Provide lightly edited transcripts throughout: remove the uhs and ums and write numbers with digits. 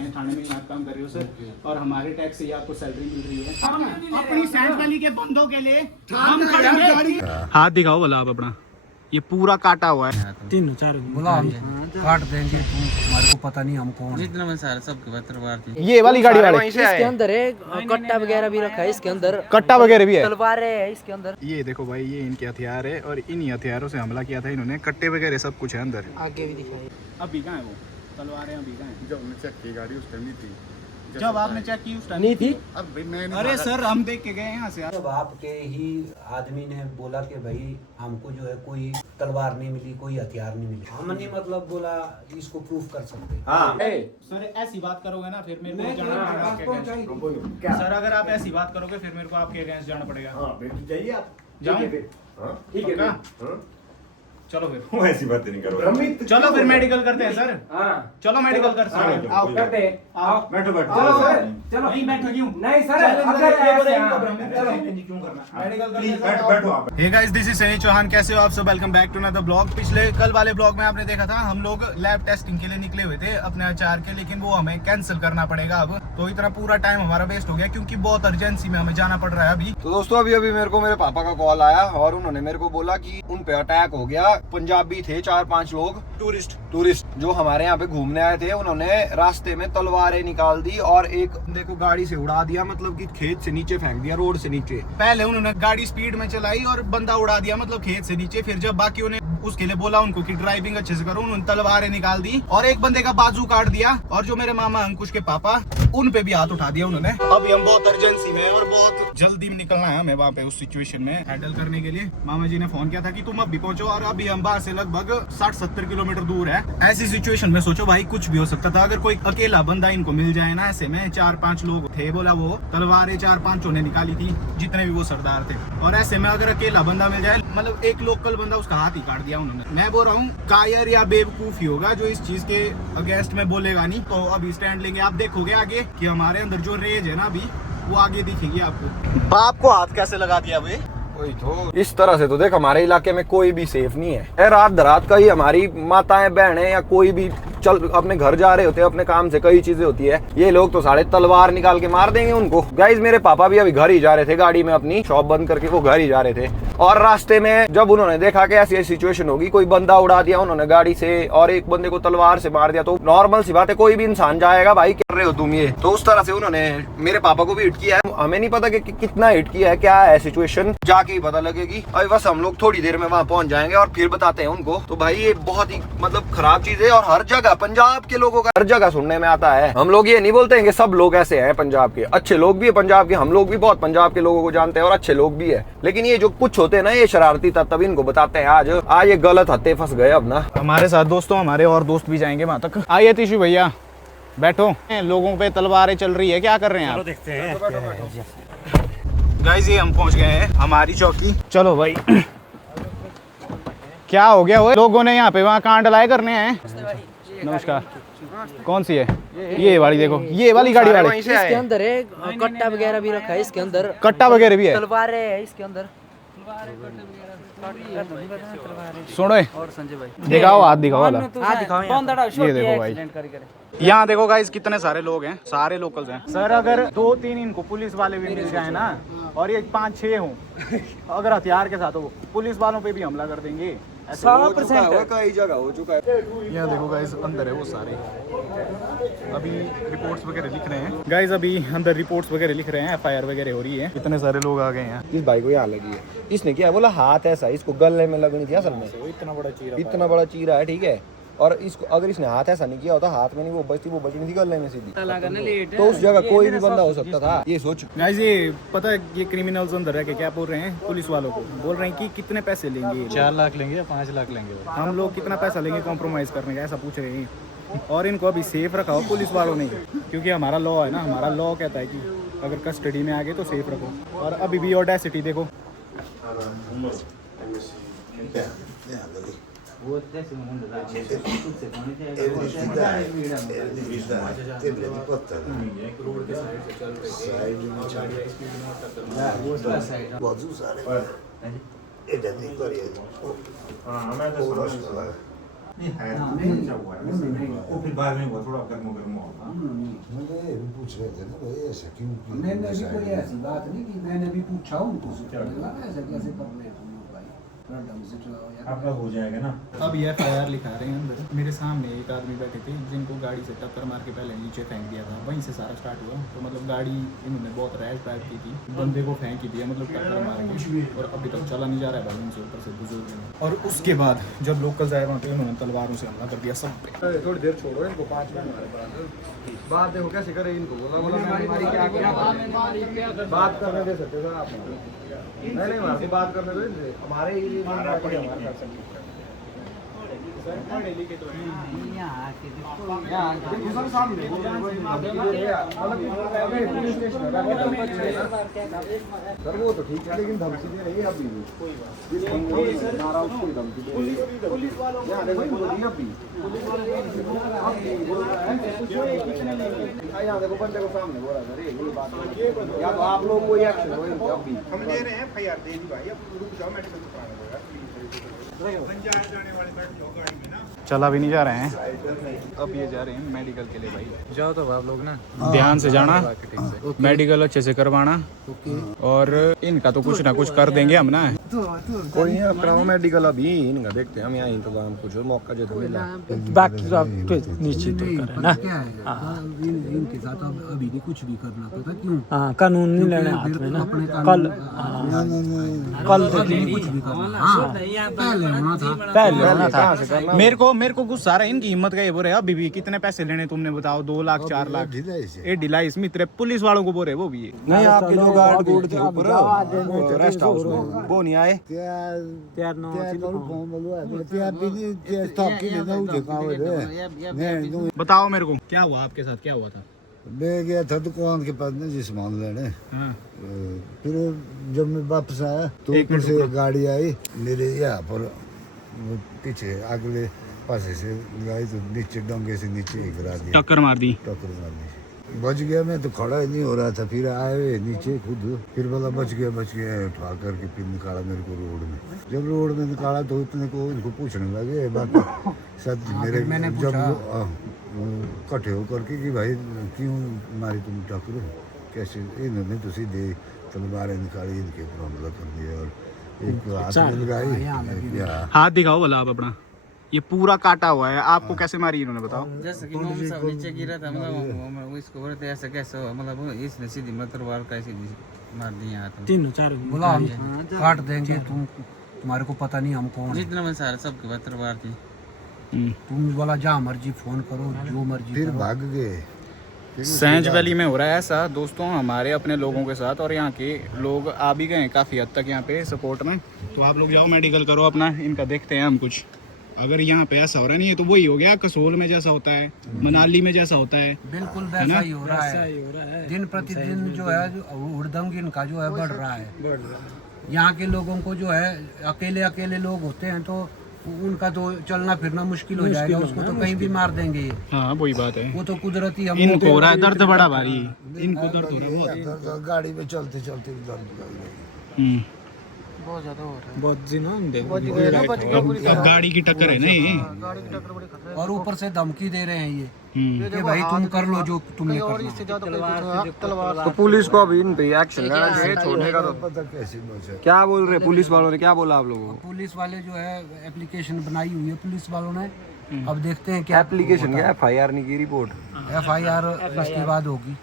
Sense थाने में आप काम कर रहे हो सर, और हमारे टैक्स से आपको सैलरी मिल रही है। अपनी सैंस वाली के बंदों के लिए हम करेंगे। हाथ दिखाओ बोला आप अपना, ये पूरा काटा हुआ है। 3-4 काट देंगे, हमारे को पता नहीं हम कौन। जितना में सारा सबके बतरवार ये वाली गाड़ी वाले इसके अंदर है कट्टा वगैरह भी रखा है, इसके अंदर कट्टा वगैरह भी है, तलवारें है इसके अंदर। ये देखो भाई, ये इनके हथियार है और इन्हीं हथियारों से हमला किया था इन्होंने। कट्टे वगैरह सब कुछ है अंदर। आगे भी दिखाई। अभी कहाँ है वो तलवारें? अभी कहाँ है? जब हमने चेक की गाड़ी उस टाइम नहीं थी। जब आपने चेक की उस टाइम नहीं थी। अब भाई मैं अरे सर हम देख के गए यहाँ से। जब आपके ही आदमी ने बोला कि भाई हमको जो है कोई तलवार नहीं मिली, कोई हथियार नहीं मिली, हमने मतलब बोला इसको प्रूफ कर सकते। हाँ सर ऐसी बात करोगे ना फिर मेरे को जाना पड़ेगा। सर अगर आप ऐसी बात करोगे फिर मेरे को आपके अगेंस्ट जाना पड़ेगा। हाँ बेटी जाइए आप। जाओ ठीक है ना, हाँ चलो फिर। वो ऐसी बातें नहीं करो। चलो फिर मेडिकल करते हैं सर। हाँ चलो मेडिकल करते हैं। आओ करते हैं। आओ बैठो बैठो। चलो सर, चलो नहीं बैठो क्यों? नहीं सर, अगर क्यों करना? मेडिकल प्लीज बैठो आप। Hey guys, this is Sunny Chauhan. कैसे हो आप सब? Welcome back to another blog. पिछले कल वाले ब्लॉग में आपने देखा था हम लोग लैब टेस्टिंग के लिए निकले हुए थे अपने आचार के, लेकिन वो हमें कैंसिल करना पड़ेगा अब। तो इतना पूरा टाइम हमारा वेस्ट हो गया क्योंकि बहुत अर्जेंसी में हमें जाना पड़ रहा है अभी। तो दोस्तों अभी मेरे को मेरे पापा का कॉल आया और उन्होंने मेरे को बोला कि उन पे अटैक हो गया। पंजाबी थे 4-5 लोग, टूरिस्ट जो हमारे यहाँ पे घूमने आए थे। उन्होंने रास्ते में तलवारें निकाल दी और एक बंदे को गाड़ी से उड़ा दिया, मतलब कि खेत से नीचे फेंक दिया, रोड से नीचे। पहले उन्होंने गाड़ी स्पीड में चलाई और बंदा उड़ा दिया, मतलब खेत से नीचे। फिर जब बाकी उन्हें उसके लिए बोला उनको कि ड्राइविंग अच्छे से करो, उन्होंने तलवारें निकाल दी और एक बंदे का बाजू काट दिया। और जो मेरे मामा अंकुश के पापा, उन पे भी हाथ उठा दिया उन्होंने। अभी हम बहुत अर्जेंसी में और बहुत जल्दी निकलना है हमें वहाँ पे उस सिचुएशन में हैंडल करने के लिए। मामा जी ने फोन किया था कि तुम अभी पहुंचो, और अभी हम बाहर से लगभग 60-70 किलोमीटर दूर है। ऐसी सिचुएशन में सोचो भाई कुछ भी हो सकता था। अगर कोई अकेला बंदा इनको मिल जाए ना, ऐसे में 4-5 लोग थे, बोला वो तलवारें 4-5 ने निकाली थी जितने भी वो सरदार थे। और ऐसे में अगर अकेला बंदा मिल जाए, मतलब एक लोकल बंदा, उसका हाथ ही काट दिया उन्होंने। मैं बोल रहा हूँ कायर या बेवकूफ ही होगा जो इस चीज के अगेंस्ट में बोलेगा नहीं। तो अभी स्टैंड लेंगे, आप देखोगे आगे कि हमारे अंदर जो रेज है ना अभी वो आगे दिखेगी आपको। बाप को हाथ कैसे लगा दिया भाई? वही तो, इस तरह से तो देख हमारे इलाके में कोई भी सेफ नहीं है। रात दरात का ही हमारी माताएं बहनें या कोई भी चल अपने घर जा रहे होते हैं, अपने काम से कई चीजें होती है, ये लोग तो साढ़े तलवार निकाल के मार देंगे उनको। गाइस मेरे पापा भी अभी घर ही जा रहे थे, गाड़ी में अपनी शॉप बंद करके वो घर ही जा रहे थे। और रास्ते में जब उन्होंने देखा कि ऐसी सिचुएशन होगी, कोई बंदा उड़ा दिया उन्होंने गाड़ी से और एक बंदे को तलवार से मार दिया, तो नॉर्मल सी बात है कोई भी इंसान जाएगा भाई कर रहे हो तुम ये। तो उस तरह से उन्होंने मेरे पापा को भी हिट किया है। हमें नहीं पता कि कितना हिट किया है, क्या है सिचुएशन, जाके ही पता लगेगी। अभी बस हम लोग थोड़ी देर में वहाँ पहुंच जाएंगे और फिर बताते हैं उनको। तो भाई ये बहुत ही मतलब खराब चीज है और हर जगह पंजाब के लोगों का हर जगह सुनने में आता है। हम लोग ये नहीं बोलते हैं कि सब लोग ऐसे हैं, पंजाब के अच्छे लोग भी है, पंजाब के हम लोग भी बहुत पंजाब के लोगों को जानते हैं और अच्छे लोग भी है। लेकिन ये जो कुछ होते हैं ना ये शरारती तत्व, इनको बताते हैं आज ये गलत हत्थे फंस गए अब ना। हमारे साथ दोस्तों हमारे और दोस्त भी जाएंगे वहाँ तक। आइए तीशु भैया बैठो। लोगों पे तलवारें चल रही है, क्या कर रहे हैं आप? देखते हैं गाइस ये हम पहुंच गए हैं हमारी चौकी। चलो भाई क्या हो गया वो लोगों ने यहाँ पे वहाँ कांड लाए करने हैं। नमस्कार, कौन सी है? ये वाली देखो, ये वाली गाड़ी वाली। इसके अंदर है कट्टा वगैरह भी रखा है, इसके अंदर कट्टा वगैरह भी है, तलवारें है इसके अंदर। सुनो और संजय भाई दिखाओ, हाथ दिखाओ वाला। ये देखो भाई, यहाँ देखो गाइस कितने सारे लोग हैं, सारे लोकल्स हैं। सर अगर 2-3 इनको पुलिस वाले भी मिल जाए ना और ये 5-6 हों, अगर हथियार के साथ हो, पुलिस वालों पे भी हमला कर देंगे। 100% कई जगह हो चुका है। यहाँ देखो गाइस अंदर है वो सारे, अभी रिपोर्ट्स वगैरह लिख रहे हैं गाइस, अभी अंदर रिपोर्ट्स वगैरह लिख रहे हैं, FIR वगैरह हो रही है। इतने सारे लोग आ गए हैं। इस भाई को यहाँ लगी है, इसने क्या बोला हाथ ऐसा, इसको गले में लगनी थी असल में। इतना बड़ा चीरा है, ठीक है। और इसको अगर इसने हाथ ऐसा नहीं किया होता, हाथ में नहीं वो बचती, वो बचनी थी गले में सीधी। तो उस जगह कोई भी बंदा हो सकता था, ये सोच। गाइस ये पता है ये क्रिमिनल्स अंदर है कि क्या बोल रहे हैं पुलिस वालों को, बोल रहे हैं कि कितने पैसे लेंगे, 4 लाख लेंगे या 5 लाख लेंगे, हम लोग कितना पैसा लेंगे कॉम्प्रोमाइज करने का, ऐसा पूछ रहे हैं। और इनको अभी सेफ रखा हो पुलिस वालों ने, क्योंकि हमारा लॉ है ना, हमारा लॉ कहता है कि अगर कस्टडी में आ गए तो सेफ रखो। और अभी भी ऑडेसिटी देखो, फिर बाद में थोड़ा गर्म होगा। पूछ रहे थे ना भाई ऐसा क्यों मैंने भी कोई ऐसी बात नहीं की, मैंने भी पूछा उनको ऐसा कैसे कर रहे तुम लोग भाई, थोड़ा ढंग से चलाओ यार। आपका हो जाएगा ना। अब ये FIR लिखा रहे हैं अंदर। मेरे सामने एक आदमी बैठे थे जिनको गाड़ी से टक्कर मार के पहले नीचे फेंक दिया था, वहीं से सारा स्टार्ट हुआ। तो मतलब गाड़ी इन्होंने बहुत रैश ड्राइव की थी, बंदे को फेंक ही दिया मतलब टक्कर मार के, और अभी तक चला नहीं जा रहा है भाई उनसे ऊपर से बुजुर्ग हैं। और उसके बाद जब लोकल आए वहाँ पे उन्होंने तलवारों से हमला कर दिया सब पे। थोड़ी देर छोड़ो इनको, 5 मिनट बात देखो कैसे करे इनको, बात करने दे सकते सर आप? नहीं मारती, बात करने दो हमारे सर वो तो ठीक है, लेकिन धमकी दे रही है अभी भी। पुलिस वालों यहाँ देखो बंदे को सामने बोला सर ये बात, या तो आप लोग कोई एक्शन हो अभी। हम ले रहे हैं FIR दे दी भाई, अब रुक जाओ, मेडिकल कराना पड़ेगा। चला भी नहीं जा रहे हैं, अब ये जा रहे हैं मेडिकल के लिए। भाई जाओ तो आप लोग ना ध्यान से जाना, मेडिकल अच्छे से करवाना, और इनका तो कुछ ना कुछ कर देंगे हम ना। कोई नहीं, आप कराओ मेडिकल अभी, इनका देखते हैं हम यहाँ इंतजाम, कुछ मौका जो मिला बाकी तो आप निश्चित करें ना। क्या है इनके साथ अब अभी नहीं कुछ भी करना, पता क्यों? हाँ, कानून नहीं लेने हाथ में ना। अपने कल कुछ भी करना, पहले होना था। मेरे को गुस्सा आ रहा है इनकी हिम्मत का। ये बोल रहे अभी भी कितने पैसे लेने तुमने बताओ, 2 लाख 4 लाख। ये ढिलाई इसमें इतने पुलिस वालों को बोल रहे वो भी नहीं, आपके जो गार्ड गुड थे ऊपर रेस्ट हाउस में वो नहीं आए। बताओ मेरे को क्या हुआ, आपके साथ क्या हुआ था? मैं गया था दुकान के पास ना जी सामान लेने, हाँ। फिर जब मैं वापस आया तो ऊपर से गाड़ी आई मेरे यहाँ पर, वो पीछे अगले पासे से गाड़ी तो नीचे डोंगे से नीचे ही गिरा दिया, टक्कर मार दी। टक्कर मार दी। बच गया, मैं तो खड़ा ही नहीं हो रहा था, फिर आए नीचे खुद, फिर बोला बच गया उठा करके फिर निकाला मेरे को रोड में। जब रोड में निकाला तो इतने को इनको पूछने लगे बाकी सब मेरे, जब इकट्ठे होकर कि भाई क्यों मारी तुम टक्कर, कैसे? इन्होंने तो सीधे तलवारें निकाली, इनके ऊपर हमला कर दिया और एक हाथ में लगाई। हाथ दिखाओ भला आप अपना, ये पूरा काटा हुआ है। आपको कैसे मारी इन्होंने बताओ? जैसे कि मोम सब नीचे गिरा था, मतलब इसको बोलते ऐसा कैसे हुआ, मतलब इसने सीधी तलवार कैसे मार दी हाथ में। बोला हम काट देंगे, तुम्हारे को पता नहीं हम कौन हैं। जितना मैं सारा सबके पास तलवार थी। तुम बोला जहाँ मर्जी फोन करो, जो मर्जी फिर करो। भाग गए। सैंज वैली में हो रहा है ऐसा दोस्तों, हमारे अपने लोगों के साथ, और यहाँ के लोग आ भी गए काफ़ी हद तक यहाँ पे सपोर्ट में। तो आप लोग जाओ मेडिकल करो अपना, इनका देखते हैं हम कुछ। अगर यहाँ पे ऐसा हो रहा नहीं है तो वही हो गया कसोल में जैसा होता है, मनाली में जैसा होता है, बिल्कुल वैसा ही हो रहा है। दिन प्रतिदिन जो है हुड़दंग इनका जो है बढ़ रहा है। यहाँ के लोगों को जो है अकेले लोग होते हैं तो उनका तो चलना फिरना मुश्किल हो जाएगा, उसको तो कहीं भी मार देंगे। हाँ वही बात है, वो तो कुदरती हम इनको हो रहा है दर्द बड़ा भारी, इनको दर्द हो रहा है दर्द, गाड़ी में चलते चलते दर्द कर बहुत। बहुत ज्यादा हो रहा है। बहुत अब गाड़ी की टक्कर है ना ये, और ऊपर से धमकी दे रहे हैं ये कि भाई तुम कर लो जो तुमने करना। तो पुलिस को अभी इन पे एक्शन लेना चाहिए, छोड़ने का तो पता कैसे बचा। क्या बोल रहे पुलिस वालों ने, क्या बोला आप लोगों को? पुलिस वाले जो है एप्लीकेशन बनाई हुई है पुलिस वालों ने, अब देखते हैं क्या एप्लीकेशन क्या, FIR नहीं की रिपोर्ट? FIR इसके बाद होगी।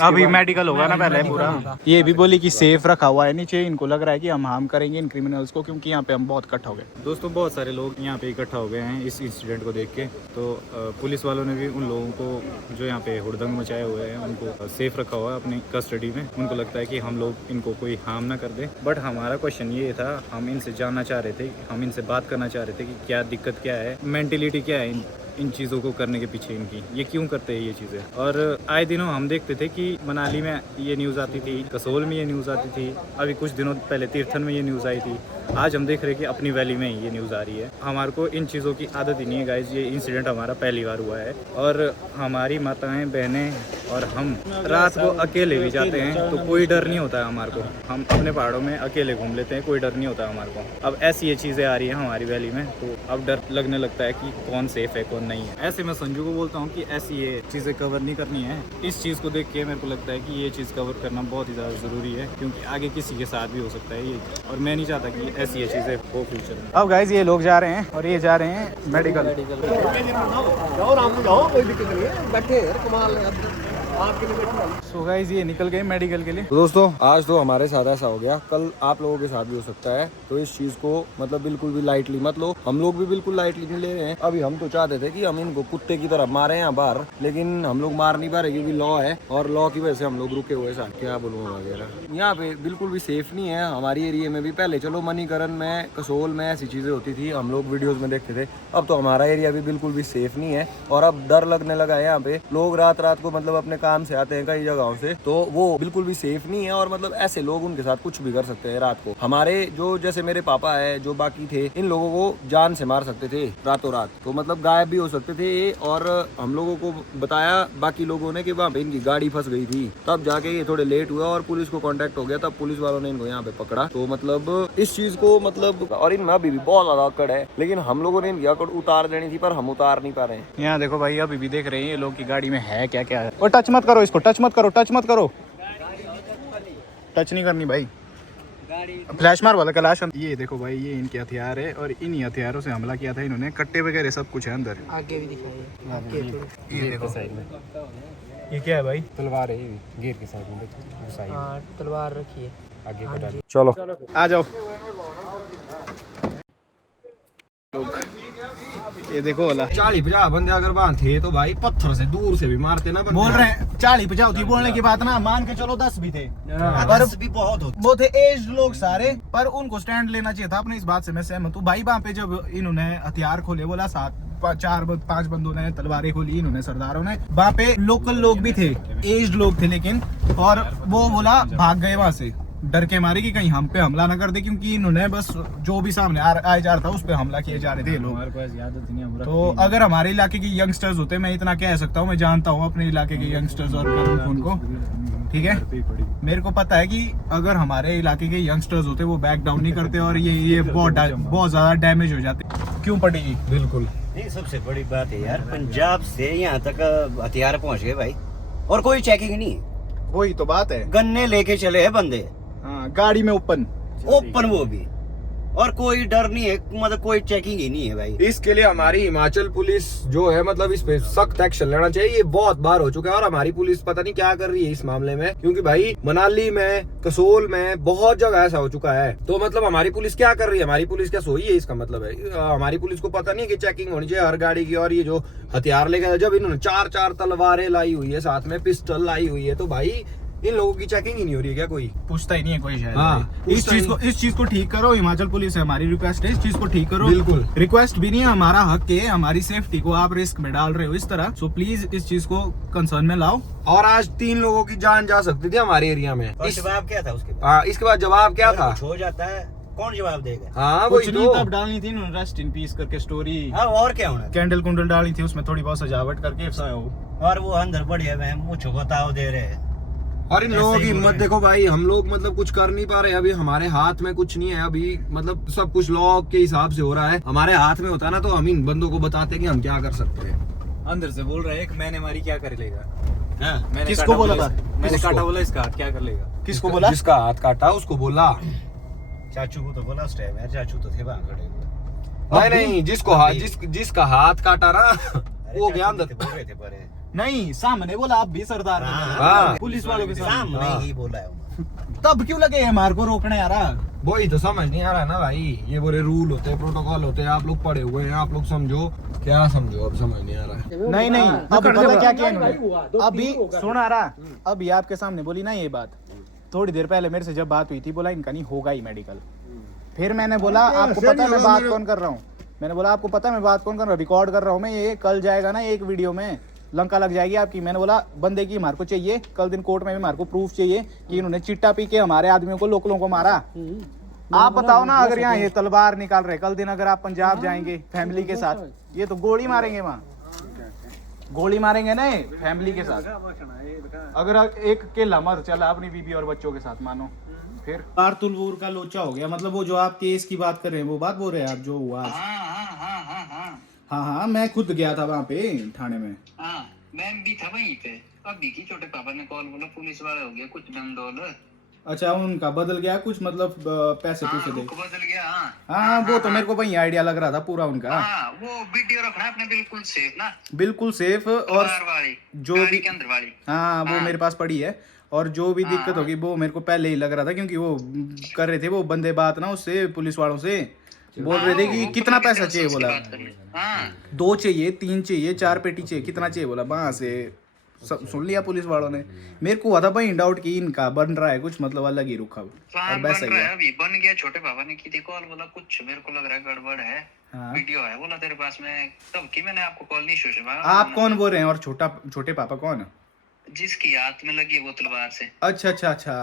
अभी मेडिकल होगा ना पहले पूरा। ये भी बोली कि सेफ रखा हुआ है नीचे, इनको लग रहा है कि हम हार्म करेंगे इन क्रिमिनल्स को, क्योंकि यहाँ पे हम बहुत इकट्ठा हो गए। दोस्तों बहुत सारे लोग यहाँ पे इकट्ठा हो गए हैं इस इंसिडेंट को देख के। तो पुलिस वालों ने भी उन लोगों को जो यहाँ पे हुड़दंग मचाए हुए हैं उनको सेफ रखा हुआ है अपनी कस्टडी में। उनको लगता है कि हम लोग इनको कोई हार्म ना कर दे। बट हमारा क्वेश्चन ये था, हम इनसे जानना चाह रहे थे, हम इनसे बात करना चाह रहे थे कि क्या दिक्कत क्या है, मेंटेलिटी क्या है इन चीज़ों को करने के पीछे इनकी, ये क्यों करते हैं ये चीज़ें। और आए दिनों हम देखते थे कि मनाली में ये न्यूज़ आती थी, कसोल में ये न्यूज़ आती थी, अभी कुछ दिनों पहले तीर्थन में ये न्यूज़ आई थी। आज हम देख रहे हैं कि अपनी वैली में ये न्यूज़ आ रही है। हमारे को इन चीज़ों की आदत ही नहीं है गाइस। ये इंसिडेंट हमारा पहली बार हुआ है और हमारी माताएं बहनें और हम रात को अकेले भी जाते हैं तो कोई डर नहीं होता है हमारे को। हम अपने पहाड़ों में अकेले घूम लेते हैं, कोई डर नहीं होता है हमारे को। अब ऐसी ये चीज़ें आ रही हैं हमारी वैली में तो अब डर लगने लगता है कि कौन सेफ है कौन नहीं है। ऐसे मैं संजू को बोलता हूँ कि ऐसी ये चीज़ें कवर नहीं करनी है। इस चीज़ को देख के मेरे को लगता है कि ये चीज़ कवर करना बहुत ही ज़्यादा ज़रूरी है क्योंकि आगे किसी के साथ भी हो सकता है ये, और मैं नहीं चाहता कि ऐसी ये चीज़ें हो फ्यूचर में। अब गाइज ये लोग जा रहे हैं और ये जा रहे हैं मेडिकल। सो गाइज ये निकल गए मेडिकल के लिए। तो दोस्तों आज तो हमारे साथ ऐसा हो गया, कल आप लोगों के साथ भी हो सकता है। तो इस चीज को मतलब बिल्कुल भी लाइटली मत लो। हम लोग भी बिल्कुल लाइटली नहीं ले रहे हैं। अभी हम तो चाहते थे कि हम इनको कुत्ते की तरह मारे यहाँ बाहर, लेकिन हम लोग मार नहीं पा रहे क्योंकि लॉ है और लॉ की वजह से हम लोग रुके हुए साथ। क्या बोलूँ वगैरह यहाँ पे बिल्कुल भी सेफ नहीं है। हमारी एरिया में भी पहले चलो मणिकरण में, कसोल में ऐसी चीजें होती थी, हम लोग वीडियोज में देखते थे। अब तो हमारा एरिया भी बिल्कुल भी सेफ नहीं है और अब डर लगने लगा है। यहाँ पे लोग रात रात को मतलब अपने काम से आते हैं कई जगहों से, तो वो बिल्कुल भी सेफ नहीं है और मतलब ऐसे लोग उनके साथ कुछ भी कर सकते हैं रात को। हमारे जो जैसे मेरे पापा है, जो बाकी थे, इन लोगों को जान से मार सकते थे रातों रात, तो मतलब गायब भी हो सकते थे। और हम लोगों को बताया बाकी लोगों ने कि वहाँ पे इनकी गाड़ी फंस गई थी, तब जाके ये थोड़े लेट हुआ और पुलिस को कांटेक्ट हो गया, तब पुलिस वालों ने इनको यहाँ पे पकड़ा। तो मतलब इस चीज को मतलब, और इनमें अभी भी बहुत ज्यादा अकड़ है, लेकिन हम लोगों ने इनकी अकड़ उतार देनी थी पर हम उतार नहीं पा रहे हैं। यहाँ देखो भाई अभी भी देख रहे हैं ये लोग की गाड़ी में है क्या क्या है। और टच मत करो इसको, टच मत करो, टच मत करो, टच नहीं करनी भाई। फ्लैश मार वाला कैलाश। ये देखो भाई ये इनके हथियार है और इन्हीं हथियारों से हमला किया था इन्होंने। कट्टे वगैरह सब कुछ है अंदर। आगे भी दिखाइए, ये देखो साइड में ये क्या है भाई? तलवार है, गेट के साइड में हाँ तलवार रखी है आगे। चलो आ जाओ। ये देखो वाला 40-50 बंदे अगर वहाँ थे तो भाई पत्थर से दूर से भी मारते ना। बोल रहे हैं 40-50 होती, बोलने की बात ना, मान के चलो 10 भी थे, पर भी बहुत होते। वो थे एज लोग सारे, पर उनको स्टैंड लेना चाहिए था अपने। इस बात से मैं सहमत हूँ भाई। वहाँ पे जब इन्होंने हथियार खोले, बोला 4-5 बंदों ने तलवारें खोली इन्होंने, सरदारों ने। वहाँ पे लोकल लोग भी थे, एज लोग थे लेकिन, और वो बोला भाग गए वहाँ से डर के मारे कि कहीं हम पे हमला ना कर दे, क्योंकि इन्होंने बस जो भी सामने आए जा रहा था उस पे हमला किए जा रहे थे ये लोग। तो अगर हमारे इलाके के यंगस्टर्स होते, मैं इतना कह सकता हूँ, मैं जानता हूँ अपने इलाके के यंगस्टर्स और उनको, ठीक है, मेरे को पता है कि अगर हमारे इलाके के यंगस्टर्स होते वो बैक डाउन नहीं करते और ये बहुत ज्यादा डैमेज हो जाते। क्यों पड़ेगी? बिल्कुल नहीं, सबसे बड़ी बात है यार, पंजाब से यहाँ तक हथियार पहुँच गए भाई और कोई चेकिंग नहीं है। वही तो बात है, गन्ने लेके चले हैं बंदे। हाँ, गाड़ी में ओपन वो भी, और कोई डर नहीं है, मतलब कोई चेकिंग ही नहीं है भाई। इसके लिए हमारी हिमाचल पुलिस जो है मतलब इस पे सख्त एक्शन लेना चाहिए। ये बहुत बार हो चुका है और हमारी पुलिस पता नहीं क्या कर रही है इस मामले में, क्योंकि भाई मनाली में, कसोल में बहुत जगह ऐसा हो चुका है। तो मतलब हमारी पुलिस क्या कर रही है? हमारी पुलिस क्या सोई है? इसका मतलब है हमारी पुलिस को पता नहीं है कि चेकिंग होनी चाहिए हर गाड़ी की। और ये जो हथियार लेकर, जब इन्होंने 4 तलवारें लाई हुई है, साथ में पिस्टल लाई हुई है, तो भाई इन लोगों की चेकिंग ही नहीं हो रही है क्या? कोई पूछता ही नहीं है कोई शायद। हाँ, इस चीज को ठीक करो। हिमाचल पुलिस है, हमारी रिक्वेस्ट है, इस चीज को ठीक करो। बिल्कुल रिक्वेस्ट भी नहीं है, हमारा हक है। हमारी सेफ्टी को आप रिस्क में डाल रहे हो इस तरह, सो प्लीज इस चीज को कंसर्न में लाओ। और आज 3 लोगों की जान जा सकती थी हमारे एरिया में। और जवाब क्या था उसके बाद? हाँ, इसके बाद जवाब क्या था? हो जाता है, कौन जवाब देगा? हाँ, कुछ वही नहीं, तो। तब डालनी थी रेस्ट इन पीस करके स्टोरी। हाँ, और क्या होना? कैंडल कुंडल डालनी थी उसमें, थोड़ी बहुत सजावट करके। और वो अंदर बढ़िया मैं मुझको बताओ दे रहे हैं। और इन लोगों की हिम्मत देखो भाई, हम लोग मतलब कुछ कर नहीं पा रहे अभी। हमारे हाथ में कुछ नहीं है अभी, मतलब सब कुछ लॉ के हिसाब से हो रहा है। हमारे हाथ में होता ना तो हम इन बंदों को बताते कि हम क्या कर सकते हैं। अंदर से बोल रहा है, मैंने मारी क्या कर लेगा? हाँ, किसको बोला था? मैंने काटा बोला, इसका हाथ क्या कर लेगा? किसको बोला? जिसका हाथ काटा उसको बोला। चाचू को तो बोला उस टाइम यार, चाचू तो थे वहाँ खड़े हुए। नहीं, जिसको हाथ जिसका हाथ काटा ना वो गया अंदर। बोल रहे थे पर नहीं, सामने बोला आप भी सरदार हैं। हाँ, पुलिस वालों के सामने ही बोला है। तब क्यों लगे हमारे को रोकने यार? वही तो समझ नहीं आ रहा है ना भाई। ये बोले रूल होते हैं, प्रोटोकॉल होते हैं, आप लोग पढ़े हुए हैं, आप लोग समझो। क्या समझो, अब समझ नहीं आ रहा है। नहीं, अब पता क्या किया इन्होंने? अभी सुन आ रहा, अभी आपके सामने बोली ना ये बात, थोड़ी देर पहले मेरे से जब बात हुई थी, बोला इनका नहीं होगा ही मेडिकल। फिर मैंने बोला आपको पता है मैं बात कौन कर रहा हूँ? मैंने बोला आपको पता है मैं बात कौन कर रहा हूँ? रिकॉर्ड कर रहा हूँ मैं, ये कल जाएगा ना एक वीडियो में, लंका लग जाएगी आपकी। मैंने बोला बंदे की हमारे को चाहिए, कल दिन कोर्ट में भी हमारे को प्रूफ चाहिए कि इन्होंने चिट्टा पी के हमारे आदमियों को, लोकलों को मारा। आप बताओ ना, अगर यहाँ ये तलवार निकाल रहे, कल दिन अगर आप पंजाब जाएंगे फैमिली के साथ, ये तो गोली मारेंगे वहाँ, गोली मारेंगे ना ये फैमिली के साथ। अगर एक अकेला मर चला अपनी बीबी और बच्चों के साथ, मानो फिर कारतुलवूर का लोचा हो गया। मतलब वो जो आप केस की बात कर रहे हैं वो बात बोल रहे हैं आप, जो हुआ। हाँ, मैं खुद गया था वहाँ पे थाने में। मैं भी था वहीं पे। अभी की छोटे पापा ने कॉल बोला पुलिस वाला हो गया कुछ डंडोल। अच्छा, उनका बदल गया कुछ, मतलब पैसे पूछे थे। बदल गया। हाँ, वो तो मेरे को वही आइडिया लग रहा था पूरा उनका। वो वीडियो रखना आपने बिल्कुल सेफ ना, बिल्कुल सेफ। और जो भी के अंदर वाली, हाँ वो मेरे पास पड़ी है। और जो भी दिक्कत होगी वो मेरे को पहले ही लग रहा था, क्योंकि वो कर रहे थे वो बंदे बात ना उससे, पुलिस वालों से बोल रहे थे कि कितना पैसा चाहिए, बोला 2 चाहिए, 3 चाहिए, 4 पेटी चाहिए, कितना चाहिए बोला। वहां से सुन लिया पुलिस वालों ने। मेरे को हुआ था भाई डाउट कि इनका बन रहा है कुछ, मतलब अलग ही रुखा और वैसा ही अभी बन गया। छोटे पापा ने की थी कॉल, बोला कुछ मेरे को लग रहा है गड़बड़ है। वीडियो है बोला तेरे पास में, तब की मैंने आपको कॉल नहीं शुरू। आप कौन बोल रहे हैं? और छोटे पापा कौन है? जिसकी हाथ में लगी वो तलवार से। अच्छा।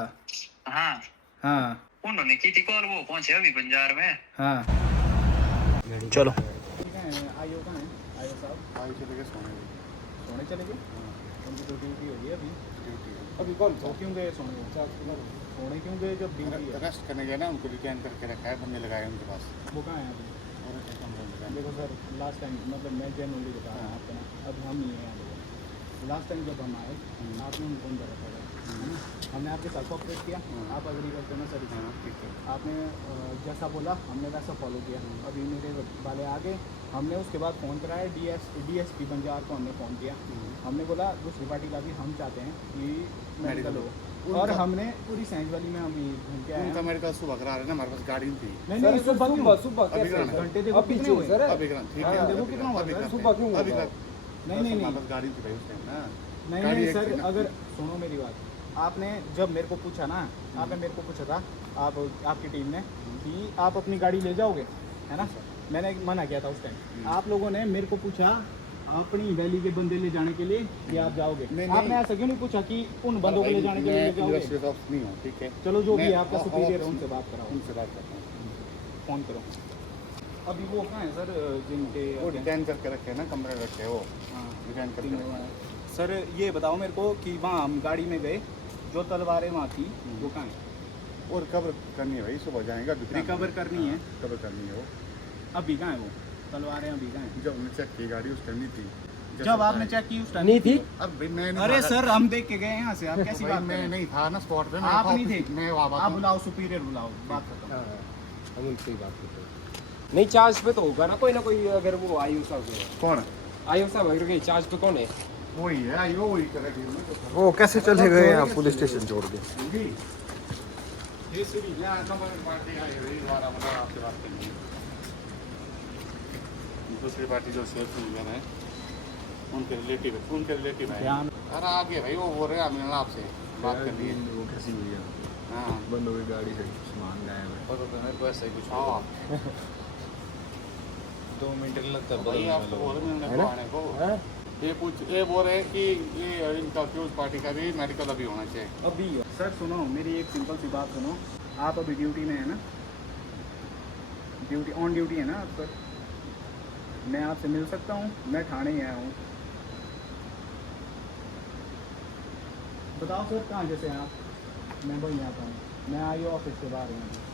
हाँ, उन्होंने की थी कॉल, वो पहुंचे अभी बंजार में। हाँ, चलो आयो साहब, सोने चले गए। उनकी तो ड्यूटी होगी अभी कौन क्यों गए सोने क्यों गए? जब ड्यूटी रेस्ट करने गया ना, उनको डिटेन करके रखा है, बंदे लगाए उनके पास। वो कहाँ है अभी? देखो सर, लास्ट टाइम मतलब मैं जेन्युइनली बता रहा हूँ आपको ना, अब हम नहीं हैं। लास्ट टाइम जब हम आए आपने उनको अंदर रखा था, है ना? हमने आपके साथ कोऑपरेट किया, आप अग्री करते हो ना सर? ठीक है, आपने जैसा बोला हमने वैसा फॉलो किया। अभी मेरे वाले आ गए, हमने उसके बाद फ़ोन कराया डीएसपी बंजार को हमने फ़ोन किया। हमने बोला दूसरी पार्टी का भी हम चाहते हैं कि मेडिकल हो, और हमने पूरी साइंस वाली में अभी घूम के आए। उनका मेडिकल सुबह करा रहे ना, हमारे पास गाड़ी थी। नहीं सुबह घंटे देखो कितने हुए? ठीक है, देखो कितना हुआ सर, सुबह क्यों हुआ? नहीं गाड़ी थी भाई उस टाइम ना। नहीं सर, अगर सुनो मेरी बात, आपने जब मेरे को पूछा ना, आपने मेरे को पूछा था आपकी टीम ने कि आप अपनी गाड़ी ले जाओगे, है ना? मैंने मना किया था उस टाइम। आप लोगों ने मेरे को पूछा अपनी वैली के बंदे ले जाने के लिए कि आप जाओगे। आपने ऐसा क्यों नहीं पूछा कि उन बंदों को ले जाने के लिए ले जाओगे? नहीं हो, ठीक है, चलो जो भी आपका सुपीरियर है उनसे बात कराओ, उनसे बात करता हूँ, फोन करो। अभी वो कहाँ है सर जिनके वो डिटेन करके रखे हैं ना, कमरे रखे हैं वो। हाँ, डिटेन करके। सर ये बताओ मेरे को कि वहाँ हम गाड़ी में गए, जो तलवारें वहाँ थी वो कहाँ है? और रिकवर करनी है भाई, सुबह जाएगा। रिकवर करनी है, रिकवर करनी है वो। अभी कहाँ है वो तलवारें? अभी कहाँ है? जब हमने चेक की गाड़ी उस टाइम नहीं थी। जब आपने चेक की उस टाइम नहीं थी? अब मैं अरे सर हम देख के गए यहाँ से, आप कैसी बात? मैं नहीं था ना स्पॉट पे। आप नहीं थे? मैं आप बुलाओ सुपीरियर, बुलाओ, बात खत्म। हम उनसे ही बात करते हैं। नहीं, चार्ज पे तो होगा ना कोई ना कोई, अगर वो आयु साहब है। कौन? आयु साहब अगर कहीं चार्ज पे कौन है? वही है, आयो वही करेगी। वो कैसे चले गए आप पुलिस स्टेशन छोड़ के? दूसरी पार्टी जो सेफ है उनके रिलेटिव है। अरे आगे भाई वो बोल रहे हैं हमने आपसे बात कर ली है। वो कैसी हुई है? हाँ, बंदों की गाड़ी से सामान गायब है। पता तो मेरे पास कुछ। हाँ 2 मिनट लगता है भाई, आपको बोल रहे हैं आने को। ये बोल रहे हैं कि ये इनका फ्यूज पार्टी का भी मेडिकल अभी होना चाहिए। अभी सर सुनो मेरी एक सिंपल सी बात सुनो, आप अभी ड्यूटी में है ना? ड्यूटी ऑन ड्यूटी है ना आप सर? मैं आपसे मिल सकता हूँ? मैं थाने ही आया हूँ। बताओ सर कहाँ जैसे हैं आप? मैं वहीं आता हूँ, मैं आई ऑफिस के बाहर हूँ।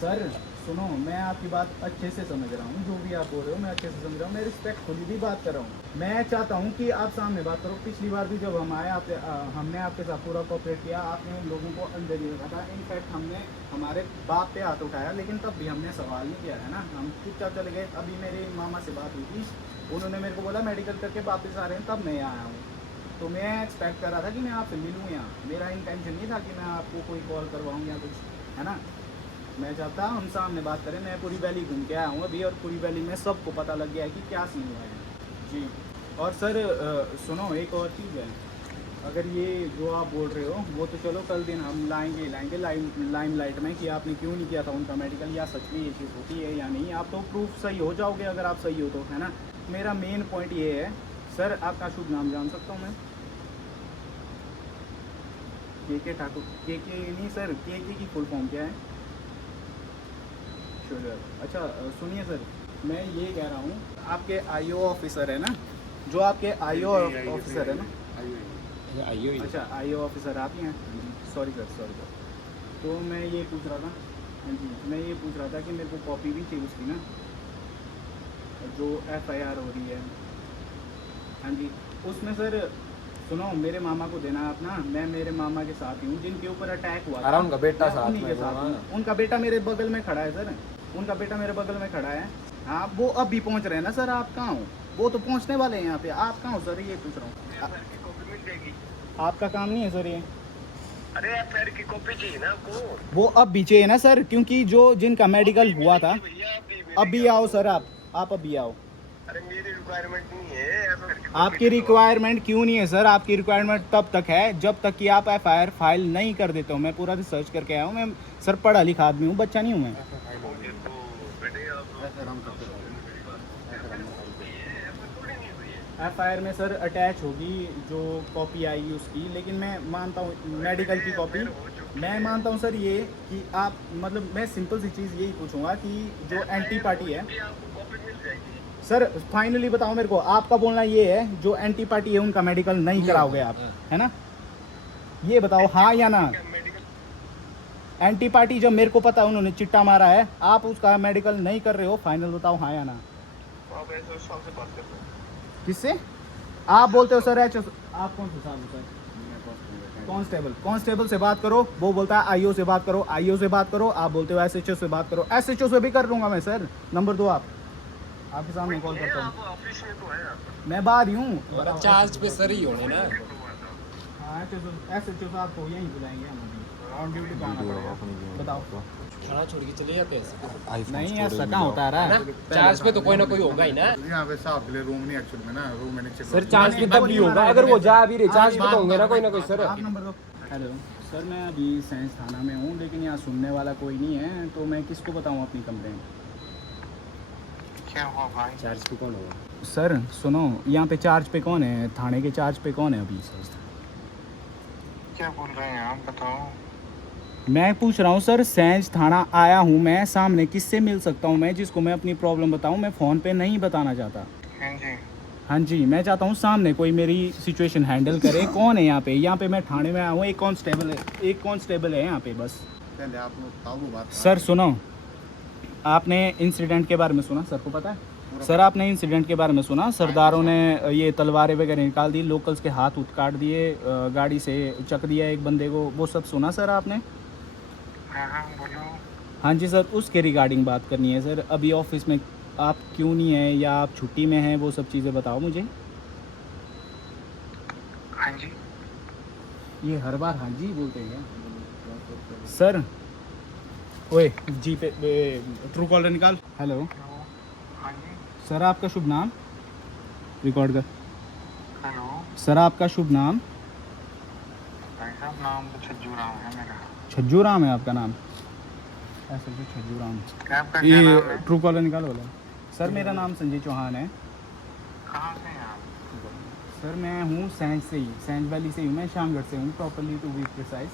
सर सुनो, मैं आपकी बात अच्छे से समझ रहा हूँ, जो भी आप बोल रहे हो मैं अच्छे से समझ रहा हूँ, मैं रिस्पेक्टफुली भी बात कर रहा हूँ। मैं चाहता हूँ कि आप सामने बात करो। पिछली बार भी जब हम आए हमने आपके साथ पूरा कोऑपरेट किया, आपने उन लोगों को अंदर ही रखा था। इनफैक्ट हमने हमारे बाप पे हाथ उठाया, लेकिन तब भी हमने सवाल नहीं किया, है ना? हम चुपचाप चले गए। अभी मेरे मामा से बात हुई थी, उन्होंने मेरे को बोला मेडिकल करके वापस आ रहे हैं, तब मैं आया हूँ। तो मैं एक्सपेक्ट कर रहा था कि मैं आपसे मिलूँ यहाँ। मेरा इंटेंशन नहीं था कि मैं आपको कोई कॉल करवाऊँ या कुछ, है ना? मैं चाहता हम सामने बात करें। मैं पूरी वैली घूम के आया हूँ अभी, और पूरी वैली में सबको पता लग गया है कि क्या सीन हुआ है जी। और सर सुनो एक और चीज़ है, अगर ये जो आप बोल रहे हो वो तो चलो कल दिन हम लाएंगे लाइम लाइट में कि आपने क्यों नहीं किया था उनका मेडिकल, या सच में ये चीज़ होती है या नहीं। आप तो प्रूफ सही हो जाओगे अगर आप सही हो तो, है ना? मेरा मेन पॉइंट ये है सर, आपका शुभ नाम जान सकता हूँ मैं? के ठाकुर के नहीं सर, के की फुल फॉर्म क्या है? श्योर। अच्छा सुनिए सर, मैं ये कह रहा हूँ, आपके आईओ ऑफिसर है ना, जो आपके आईओ ऑफिसर है ना, अच्छा आईओ ऑफिसर आप ही हैं? Sorry sir. तो मैं ये पूछ रहा था, हाँ जी, मैं ये पूछ रहा था कि मेरे को कॉपी भी चाहिए उसकी ना, जो FIR हो रही है। हाँ जी, उसमें सर सुनो, मेरे मामा को देना आप ना, मैं मेरे मामा के साथ ही हूँ जिनके ऊपर अटैक हुआ था। उनका बेटा साथ उन्हीं के साथ हूँ। उनका बेटा मेरे बगल में खड़ा है सर, उनका बेटा मेरे बगल में खड़ा है। हाँ वो अब भी पहुँच रहे हैं ना सर, आप कहाँ हो? वो तो पहुँचने वाले हैं यहाँ पे, आप कहाँ हो सर? ये पूछ रहा हूँ। आपका काम नहीं है सर ये? अरे FIR की कॉपी चाहिए ना आपको? वो अब भी चाहिए ना सर, क्योंकि जो जिनका मेडिकल हुआ था। अभी आओ सर, आप अभी आओ। अरे मेरी रिक्वायरमेंट नहीं है FIR की। आपकी रिक्वायरमेंट क्यों नहीं है सर? आपकी रिक्वायरमेंट तब तक है जब तक कि आप FIR फाइल नहीं कर देते हो। मैं पूरा रिसर्च करके आया हूँ, मैं सर पढ़ा लिखा आदमी हूँ, बच्चा नहीं हूँ मैं। FIR में सर अटैच होगी जो कॉपी आएगी उसकी, लेकिन मैं मानता हूँ मेडिकल की कॉपी, मैं मानता हूँ सर ये कि आप मतलब मैं सिंपल सी चीज़ यही पूछूंगा कि जो एंटी पार्टी है सर, फाइनली बताओ मेरे को, आपका बोलना ये है जो एंटी पार्टी है उनका मेडिकल नहीं कराओगे आप, है ना? ये बताओ हाँ या ना। एंटी पार्टी जब मेरे को पता है उन्होंने चिट्टा मारा है, आप उसका मेडिकल नहीं कर रहे हो, फाइनल बताओ हाँ या ना। किससे आप बोलते हो सर? आप कौन से साहब हो सर? कांस्टेबल से बात करो, वो बोलता है आईओ से बात करो, आईओ से बात करो, आप बोलते हो SHO से बात करो, SHO से भी कर लूंगा मैं सर। नंबर दो, आपके सामने कॉल करता हूँ, मैं बाहर ही हूँ। चार्ज पे सर ही होने ना। हाँ SHO साहब को यहीं बुलाएंगे हम, अभी ऑन ड्यूटी पे आना पड़ेगा। बताओ खाना छोड़ के चले जाते हैं? नहीं ऐसा कहाँ होता रहा? चार्ज पे तो कोई ना कोई होगा ही ना। यहाँ पे साहब के लिए रूम नहीं एक्चुअली में ना, रूम मैंने चेक सर चार्ज पे तब भी होगा अगर वो जा भी रहे, चार्ज पे तो होंगे ना कोई ना कोई सर। आप नंबर दो। हेलो सर, मैं अभी साइंस थाना में हूँ, लेकिन यहाँ सुनने वाला कोई नहीं है, तो मैं किसको बताऊँ अपनी कंप्लेंट? क्या हुआ भाई? चार्ज पे कौन होगा? सर सुनो, यहाँ पे चार्ज पे कौन है? थाने के चार्ज पे कौन है अभी? क्या बोल रहे हैं आप, बताओ। मैं पूछ रहा हूँ सर, सैंज थाना आया हूँ मैं, सामने किससे मिल सकता हूँ मैं जिसको मैं अपनी प्रॉब्लम बताऊँ? मैं फ़ोन पे नहीं बताना चाहता। हाँ जी, मैं चाहता हूँ सामने कोई मेरी सिचुएशन हैंडल करे। कौन है यहाँ पे? यहाँ पे मैं थाने में आया हूँ, एक कांस्टेबल है यहाँ पे बस। पहले आप लोग बात। सर सुनो, आपने इंसिडेंट के बारे में सुना? सर को पता है सर, आपने इंसिडेंट के बारे में सुना? सरदारों ने ये तलवारें वगैरह निकाल दी, लोकल्स के हाथ उठ काट दिए, गाड़ी से चक दिया एक बंदे को, वो सब सुना सर आपने? हाँ जी सर, उसके रिगार्डिंग बात करनी है सर। अभी ऑफिस में आप क्यों नहीं है, या आप छुट्टी में हैं, वो सब चीज़ें बताओ मुझे। हाँ जी, ये हर बार हाँ जी बोलते हैं सर। ओए जी पे ट्रू कॉलर निकाल। हेलो हाँ जी। सर, आपका शुभ नाम? रिकॉर्ड कर। हेलो सर, आपका शुभ नाम? भाई साहब, नाम तो छज्जू राम है मेरा। छज्जू राम है आपका नाम? ऐसे भी छज्जू राम। आपका क्या नाम ये है? ट्रू कॉलर निकालो बोला। सर मेरा नाम संजय चौहान है। कहाँ से हैं आप? सर मैं हूँ सैंज से ही, सैंज वैली से ही हूँ मैं, शामगढ़ से हूँ properly to be precise.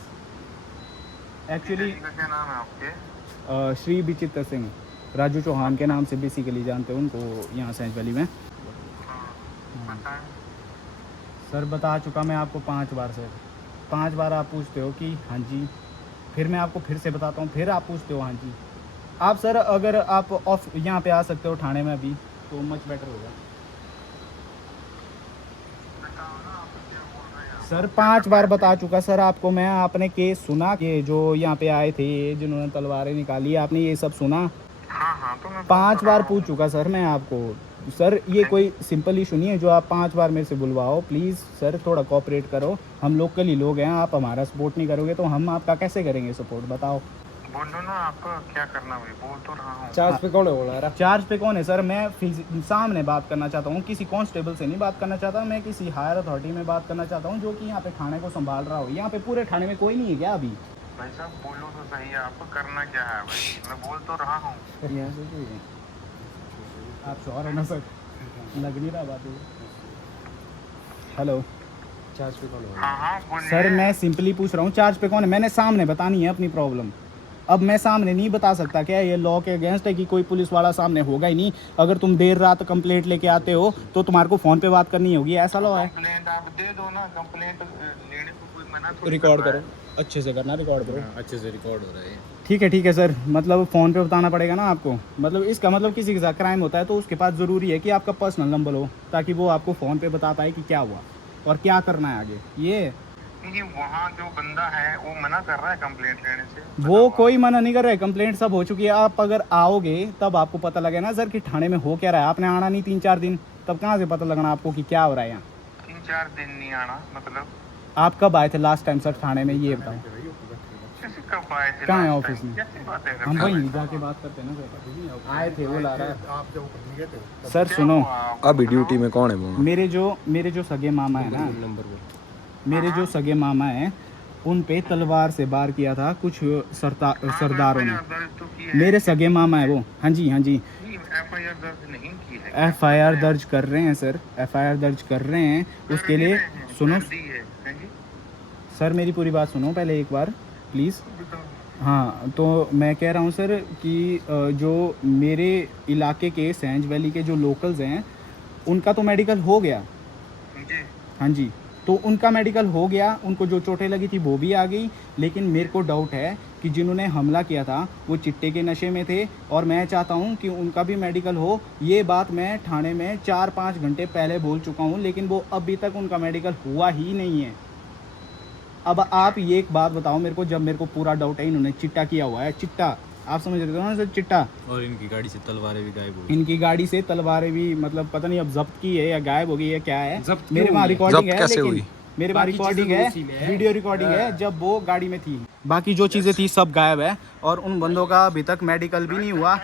Actually क्या नाम है आपके? श्री विचित्र सिंह, राजू चौहान के नाम से बेसिकली जानते हो उनको यहाँ सैंज वैली में। बताएं। सर बता चुका मैं आपको 5 बार सर, 5 बार आप पूछते हो कि हाँ जी, फिर मैं आपको फिर से बताता हूँ, फिर आप पूछते हो हाँ जी। आप सर अगर आप ऑफ यहाँ पे आ सकते हो थाने में अभी तो मच बेटर होगा सर। 5 बार बता चुका सर आपको मैं। आपने केस सुना कि जो यहाँ पे आए थे जिन्होंने तलवारें निकाली, आपने ये सब सुना? हाँ तो मैं 5 बार पूछ चुका सर मैं आपको। सर ये कोई सिंपल इशू नहीं है जो आप 5 बार मेरे से बुलवाओ। प्लीज़ सर थोड़ा कोऑपरेट करो, हम लोकल ही लोग हैं, आप हमारा सपोर्ट नहीं करोगे तो हम आपका कैसे करेंगे सपोर्ट? बताओ। बोलो ना, आपको क्या करना है? बोल तो रहा हूँ। चार्ज पे कौन है बोला यार? चार्ज पे कौन है सर? मैं सामने बात करना चाहता हूँ, किसी कांस्टेबल से नहीं बात करना चाहता, मैं किसी हायर अथॉरिटी में बात करना चाहता हूँ जो कि यहाँ पे थाने को संभाल रहा हो। यहाँ पे पूरे थाने में कोई नहीं है क्या अभी? भाई साहब बोलो तो सही है, आपको करना क्या है भाई? मैं बोल तो रहा हूँ। आप श्योर है ना सर? लग नहीं रहा बात। हेलो चार्ज पे कौन है? हाँ हाँ बोलिए। सर मैं सिंपली पूछ रहा हूँ चार्ज पे कौन है, मैंने सामने बतानी है अपनी प्रॉब्लम। अब मैं सामने नहीं बता सकता क्या, ये लॉ के अगेंस्ट है कि कोई पुलिस वाला सामने होगा ही नहीं। अगर तुम देर रात कंप्लेंट लेके आते हो तो तुम्हारे को फोन पे बात करनी होगी, ऐसा लॉ है। कंप्लेंट आप दे दो ना, कंप्लेंट लेने को कोई मना थोड़ी रिकॉर्ड कर रहा करो, अच्छे से करना, रिकॉर्ड करो। अच्छे से रिकॉर्ड हो रहा है। ठीक है सर, मतलब फ़ोन पे बताना पड़ेगा ना आपको। मतलब इसका मतलब किसी के साथ क्राइम होता है तो उसके पास ज़रूरी है कि आपका पर्सनल नंबर हो, ताकि वो आपको फ़ोन पे बता पाए कि क्या हुआ और क्या करना है आगे। ये क्योंकि वहाँ जो बंदा है वो मना कर रहा है कंप्लेंट लेने से। वो कोई मना नहीं कर रहा है, कंप्लेंट सब हो चुकी है। आप अगर आओगे तब आपको पता लगे ना सर कि थाने में हो क्या रहा है। आपने आना नहीं 3-4 दिन, तब कहाँ से पता लगना आपको कि क्या हो रहा है यहाँ। 3-4 दिन नहीं आना मतलब? आप कब आए थे लास्ट टाइम सर थाने में, ये बताओ। कैसे कब आए थे? कहाँ है last ऑफिस time? में? कैसी बात है? हम वही जाके बात करते हैं ना सर। आए थे वो ला रहा है। आप जब ऊपर गए थे सर सुनो, अभी ड्यूटी में कौन है वो? मेरे जो सगे मामा है ना, मेरे जो सगे मामा हैं उन पे तलवार से वार किया था कुछ सरदारों ने। तो की है। मेरे सगे मामा है वो। हाँ जी FIR दर्ज नहीं की है। FIR दर्ज कर रहे हैं सर, FIR दर्ज कर रहे हैं। उसके लिए सुनो दी है। हाँ जी सर, मेरी पूरी बात सुनो पहले एक बार प्लीज़। हाँ तो मैं कह रहा हूँ सर कि जो मेरे इलाके के सेंज वैली के जो लोकल्स हैं उनका तो मेडिकल हो गया। जी हाँ जी, तो उनका मेडिकल हो गया, उनको जो चोटें लगी थी वो भी आ गई। लेकिन मेरे को डाउट है कि जिन्होंने हमला किया था वो चिट्टे के नशे में थे, और मैं चाहता हूँ कि उनका भी मेडिकल हो। ये बात मैं थाने में 4-5 घंटे पहले बोल चुका हूँ, लेकिन वो अभी तक उनका मेडिकल हुआ ही नहीं है। अब आप ये एक बात बताओ मेरे को, जब मेरे को पूरा डाउट है इन्होंने चिट्टा किया हुआ है, चिट्टा आप समझ रहे हो ना सर, चिट्टा। और इनकी गाड़ी से तलवारें भी गायब हो इनकी गाड़ी से तलवारें भी, मतलब पता नहीं अब जब्त की है या गायब हो गई है क्या है। जब्त मेरे वहाँ रिकॉर्डिंग है, कैसे लेकिन हुई? मेरे पास रिकॉर्डिंग है, वीडियो रिकॉर्डिंग है जब वो गाड़ी में थी। बाकी जो चीज़ें थी सब गायब है, और उन बंदों का अभी तक मेडिकल भी नहीं हुआ।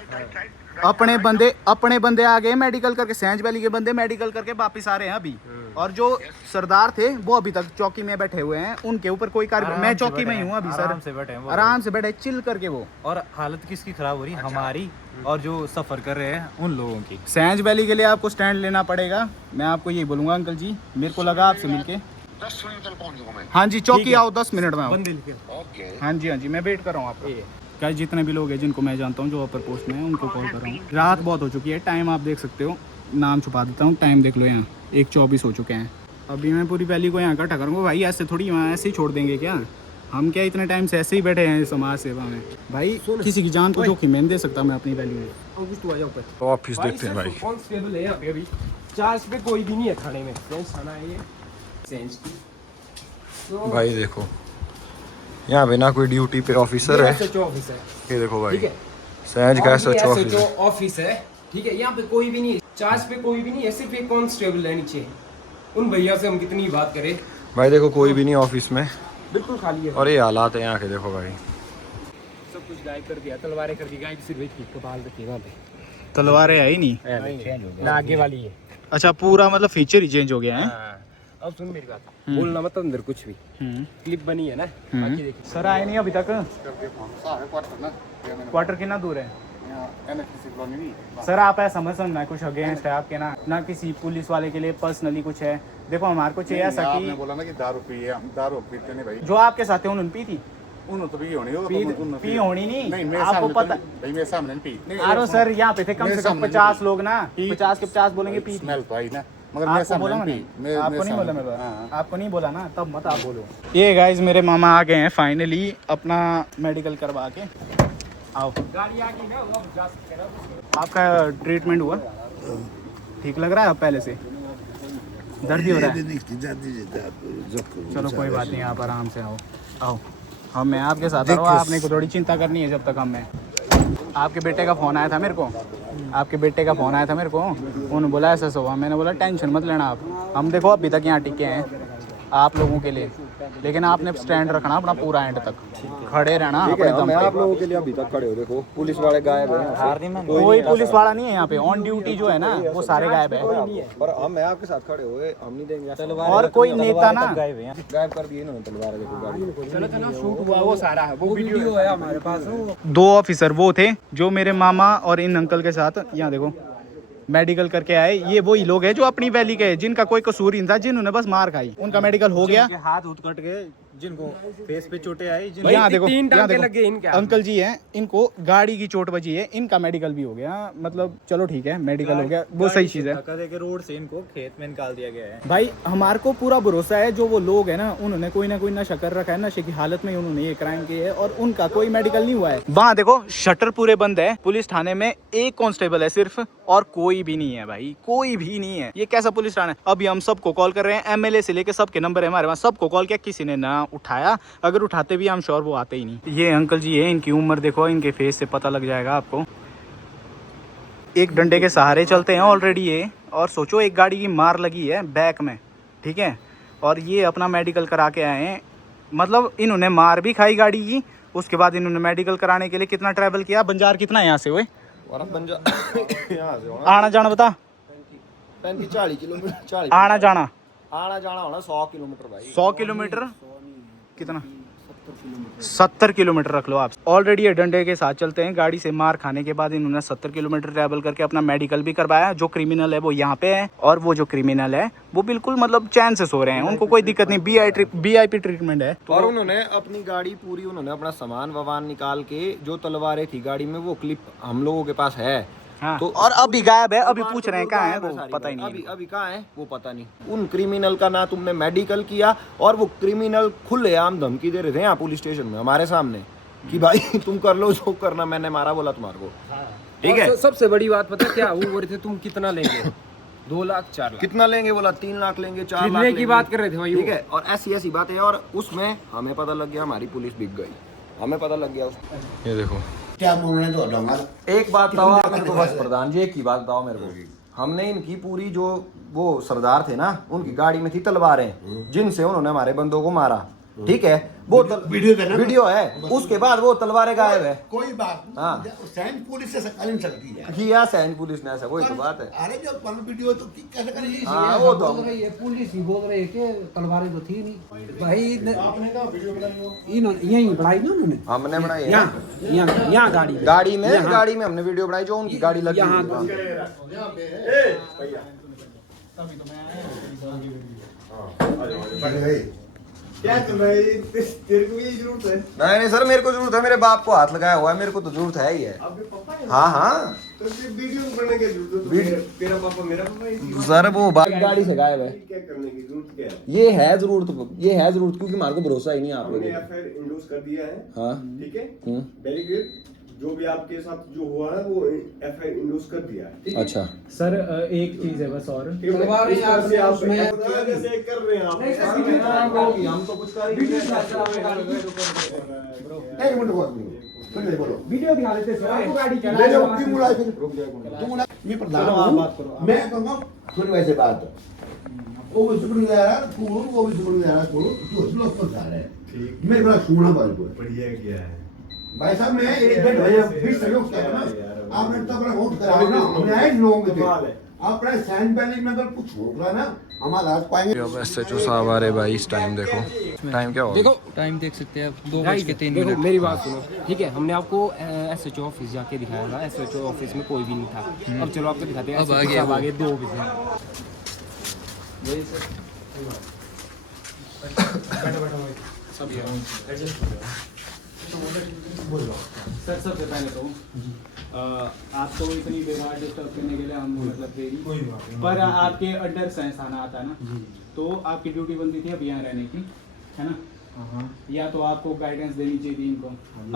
अपने बंदे आ गए मेडिकल करके, सेंज वैली के बंदे मेडिकल करके वापस आ रहे हैं अभी। और जो सरदार थे वो अभी तक चौकी में बैठे हुए हैं, उनके ऊपर कोई कार्य। मैं चौकी में ही हूँ अभी सर, आराम से बैठे हैं वो। आराम से बैठे चिल करके वो। और हालत किसकी खराब हो रही है? हमारी, और जो सफ़र कर रहे हैं उन लोगों की। सेंज वैली के लिए आपको स्टैंड लेना पड़ेगा, मैं आपको यही बोलूँगा अंकल जी। मेरे को लगा आपसे मिलके 10 मिनट तक पहुँच जाऊँ मैं। हाँ जी, चौकी आओ 10 मिनट में आओ। ओके। हाँ जी मैं वेट कर रहा हूँ आपका। क्या जितने भी लोग हैं जिनको मैं जानता हूँ जो अपर पोस्ट में हैं उनको कॉल कर रहा हूँ। रात बहुत हो चुकी है, टाइम आप देख सकते हो, नाम छुपा देता हूँ, टाइम देख लो यहाँ 1:24 हो चुके हैं। अभी मैं पूरी वैली को यहाँ इकट्ठा करूँगा भाई, ऐसे थोड़ी वहाँ ऐसे ही छोड़ देंगे क्या? हम क्या इतने टाइम से ऐसे ही बैठे हैं समाज सेवा में भाई? किसी की जान को जोखिम नहीं दे सकता मैं अपनी वैली में। ऑफिस देखते हैं भाई। कांस्टेबल है यहाँ पे अभी, चार्ज पे कोई भी नहीं है थाने में। सेंस थाना है ये, सेंस की। भाई देखो यहाँ पे ना कोई ड्यूटी पे ऑफिसर है। SHO ऑफिस है, ये देखो भाई, ठीक है। सहज का और ये SHO ऑफिस SHO है। ऑफिस है, ठीक है। यहाँ पे कोई भी नहीं है, चार्ज पे कोई भी नहीं है, सिर्फ एक कांस्टेबल है नीचे। उन भैया से हम कितनी बात करें, भाई देखो कोई भी नहीं ऑफिस में, बिल्कुल खाली है। और ये हालात है यहाँ के देखो भाई। सब कुछ गायब कर दिया, तलवारें कर दी गायब, सिर्फ एक की कपाल रखी वहाँ पे। तलवारें है ही नहीं, ना आगे वाली है। अच्छा पूरा मतलब फीचर ही चेंज हो गया है। हाँ। अब सुन मेरी बात, बोलना मत अंदर कुछ भी। क्लिप बनी है ना, बाकी देखिए। सर आए नहीं अभी तक? क्वार्टर ना क्वार्टर कितना दूर है NHC कॉलोनी नहीं। सर? आप ऐसा मत समझना कुछ अगेंस्ट है आपके ना किसी पुलिस वाले के लिए पर्सनली कुछ है। देखो हमारे को चाहिए ऐसा आपने कि बोला ना कि दारू पी है, हम दारू पीते नहीं भाई। जो आपके साथ है उन्होंने पी थी। उन्होंने तो पी होनी हो, पी होनी नहीं, मेरे आपको सामने पता। भाई मेरे सामने नहीं पी। अरे सर यहाँ पे थे कम से कम 50 लोग ना, 50 के 50 बोलेंगे पी थी। स्मेल तो आई ना, मगर मेरे आपको बोला सामने मैंने, नहीं पी। आपको नहीं बोला सामने- मेरे हाँ। आपको नहीं बोला ना, तब मत आप बोलो। ये गाइस मेरे मामा आ गए हैं फाइनली अपना मेडिकल करवा के। आओ, गाड़ी आ गई ना, वो अब जा सकते हैं ना। आपका ट्रीटमेंट हुआ? ठीक लग रहा है अब पहले से? दर्द ही हो रहा है? चलो कोई बात नहीं, आप आराम से आओ। हम मैं आपके साथ हूँ, आपने को थोड़ी चिंता करनी है जब तक हम हैं। आपके बेटे का फ़ोन आया था मेरे को, उन्होंने बोला ऐसा हुआ। मैंने बोला टेंशन मत लेना आप, हम देखो अभी तक यहाँ टिके हैं आप लोगों के लिए, लेकिन आपने स्टैंड रखना अपना पूरा एंड तक, खड़े रहना अपने दम पे। आप लोगों के लिए अभी तक खड़े हो, देखो पुलिस वाले गायब हैं, कोई पुलिस वाला नहीं है यहाँ पे, ऑन ड्यूटी जो है ना वो सारे गायब है। और हम आपके साथ खड़े हुए, हम नहीं देंगे। और कोई नेता ना गायब कर दिए इन्होंने तलवार, देखो गाड़ी। चलो चलो, शूट हुआ वो सारा है, वो वीडियो है हमारे पास। 2 ऑफिसर वो थे जो मेरे मामा और इन अंकल के साथ, यहाँ देखो मेडिकल करके आए। ये वही लोग हैं जो अपनी वैली के हैं, जिनका कोई कसूर नहीं था, जिन्होंने बस मार खाई, उनका मेडिकल हो गया। हाथ उठ कट गए, जिनको फेस पे चोटें आई, यहाँ देखो, तीन यहाँ टांके लगे देखो, इनके। अंकल जी हैं, इनको गाड़ी की चोट बची है, इनका मेडिकल भी हो गया। मतलब चलो ठीक है, मेडिकल हो गया, वो सही चीज है। रोड से इनको खेत में निकाल दिया गया है। भाई हमारे को पूरा भरोसा है, जो वो लोग हैं ना, उन्होंने कोई ना कोई नशा कर रखा है, नशे की हालत में उन्होंने ये क्राइम किए है और उनका कोई मेडिकल नहीं हुआ है। वहाँ देखो शटर पूरे बंद है, पुलिस थाने में एक कांस्टेबल है सिर्फ, और कोई भी नहीं है भाई, कोई भी नहीं है। ये कैसा पुलिस थाना है? अभी हम सबको कॉल कर रहे हैं, एमएलए से लेके सबके नंबर है हमारे पास, सबको कॉल किया, किसी ने ना उठाया। अगर उठाते भी हम श्योर वो आते ही नहीं। ये अंकल जी है, इनकी उम्र देखो, इनके फेस से पता लग जाएगा आपको। एक डंडे के सहारे चलते हैं ऑलरेडी ये, और सोचो एक गाड़ी की मार लगी है बैक में, ठीक है, और ये अपना मेडिकल करा के आए हैं। मतलब इन्होंने मार भी खाई गाड़ी की, उसके बाद इन्होंने मेडिकल कराने के लिए कितना ट्रैवल किया। बंजार कितना है यहाँ से? हुए आना जाना बता, 40 किलोमीटर आना जाना होना 100 किलोमीटर भाई। 100 किलोमीटर कितना? 70 किलोमीटर रख लो आप। ऑलरेडी ये डंडे के साथ चलते हैं, गाड़ी से मार खाने के बाद इन्होंने 70 किलोमीटर ट्रैवल करके अपना मेडिकल भी करवाया। जो क्रिमिनल है वो यहाँ पे है, और वो जो क्रिमिनल है वो बिल्कुल मतलब चैन से सो रहे हैं, उनको कोई दिक्कत नहीं, VIP ट्रीटमेंट है। और उन्होंने अपनी गाड़ी पूरी, उन्होंने अपना सामान वामान निकाल के, जो तलवारें थी गाड़ी में, वो क्लिप हम लोगों के पास है। हाँ। तो और अभी गायब है, अभी पूछ रहे हैं कहाँ है, वो पता ही नहीं। अभी कहाँ है वो पता नहीं। उन क्रिमिनल का ना तुमने मेडिकल किया, और वो क्रिमिनल खुलेआम धमकी दे रहे थे यहाँ पुलिस स्टेशन में हमारे सामने कि भाई तुम कर लो जो करना, मैंने मारा बोला तुम्हारे को, ठीक है। सबसे बड़ी बात पता क्या, वो बोल रहे थे तुम कितना लेंगे? 2 लाख 4 लाख। कितना लेंगे? बोला 3 लाख लेंगे, 4 लाख की बात कर रहे थे भाई, ठीक है। और ऐसी बात है, और उसमें हमें पता लग गया, हमारी पुलिस बिक गई, हमें पता लग गया उसमें। ये देखो, क्या बोलने दो डोंगा। एक बात बताओ आप मेरे को बस प्रधान जी, एक ही बात बताओ मेरे को। हमने इनकी पूरी, जो वो सरदार थे ना, उनकी गाड़ी में थी तलवारें, जिनसे उन्होंने हमारे बंदों को मारा, ठीक है। वो वीडियो है, उसके बाद वो तलवारें गायब है। कोई बात नहीं। हाँ, सैनिक पुलिस से कालीन सकती है। किया सैनिक पुलिस ने ऐसा, वही तो बात है। अरे जब पल वीडियो तो कैसे करेगी? हाँ, वो तो पुलिस ही बोल रहे कि तलवारें तो थी नहीं भाई। आपने कहा वीडियो बनाई? यहीं बनाई ना उन्होंने, हमने बनाई है यहाँ गाड़ी में हमने वीडियो बनाई, जो उनकी गाड़ी लगी क्या कर रहा है? तेरे को ये जरूरत है? नहीं सर, मेरे को जरूरत है, मेरे बाप को हाथ लगाया हुआ है, मेरे को तो जरूरत है ही है। हाँ, तो वीडियो बनाने की जरूरत है? तेरा पापा मेरा पापा सर वो बाइक गाड़ी से गायब है। क्या करने की जरूरत क्या है? ये है जरूरत, क्योंकि हमारे को भरोसा ही नहीं है आप लोगों को। एफआईआर इंडोर्स कर दिया है। हाँ, ठीक है, वेरी गुड। जो भी आपके साथ जो हुआ है वो एफआईआर इंडोर्स कर दिया है। अच्छा सर एक चीज है बस, और तलवारें आप जैसे कर रहे हैं आप। हम तो कुछ कर ही नहीं एक मिनट बोलो, वीडियो दिखा देते सर, आपको गाड़ी ले जाओ, क्यों बुलाए फिर? तुम बुला, मैं प्रधान हूं, मैं कहूंगा सुन वैसे बात। वो भी सुन जा रहा तू, वो भी सुन जा रहा तू लोग तो जा रहे हैं। ठीक, मेरे बड़ा सुना बात को बढ़िया क्या है भाई साहब। मैं एक घंटे भैया 20 सहयोग किया ना, आपने तो अपना वोट कराओ ना, हमने आए लोगों के थे। आपने साइन बैलिंग में अगर कुछ होगा ना, हमारा हाथ पाएंगे। अब SHO साहब आ रहे भाई, इस टाइम देखो, टाइम क्या होगा? देखो टाइम देख सकते हैं आप, 2:03 देखो मिनट। मेरी बात सुनो, ठीक है। हमने आपको SHO ऑफिस जाके दिखाया था, SHO ऑफिस में कोई भी नहीं था। अब चलो आपको दिखाते हैं, अब आ गया, आगे 2 बजे। सर सबसे पहले तो आपको इतनी बेकार डिस्टर्ब करने के लिए हम मतलब देरी, पर आपके अंडर साइंस आना आता है ना, तो आपकी ड्यूटी बनती थी अब यहाँ रहने की, है ना? या तो आपको गाइडेंस देनी चाहिए थी इनको।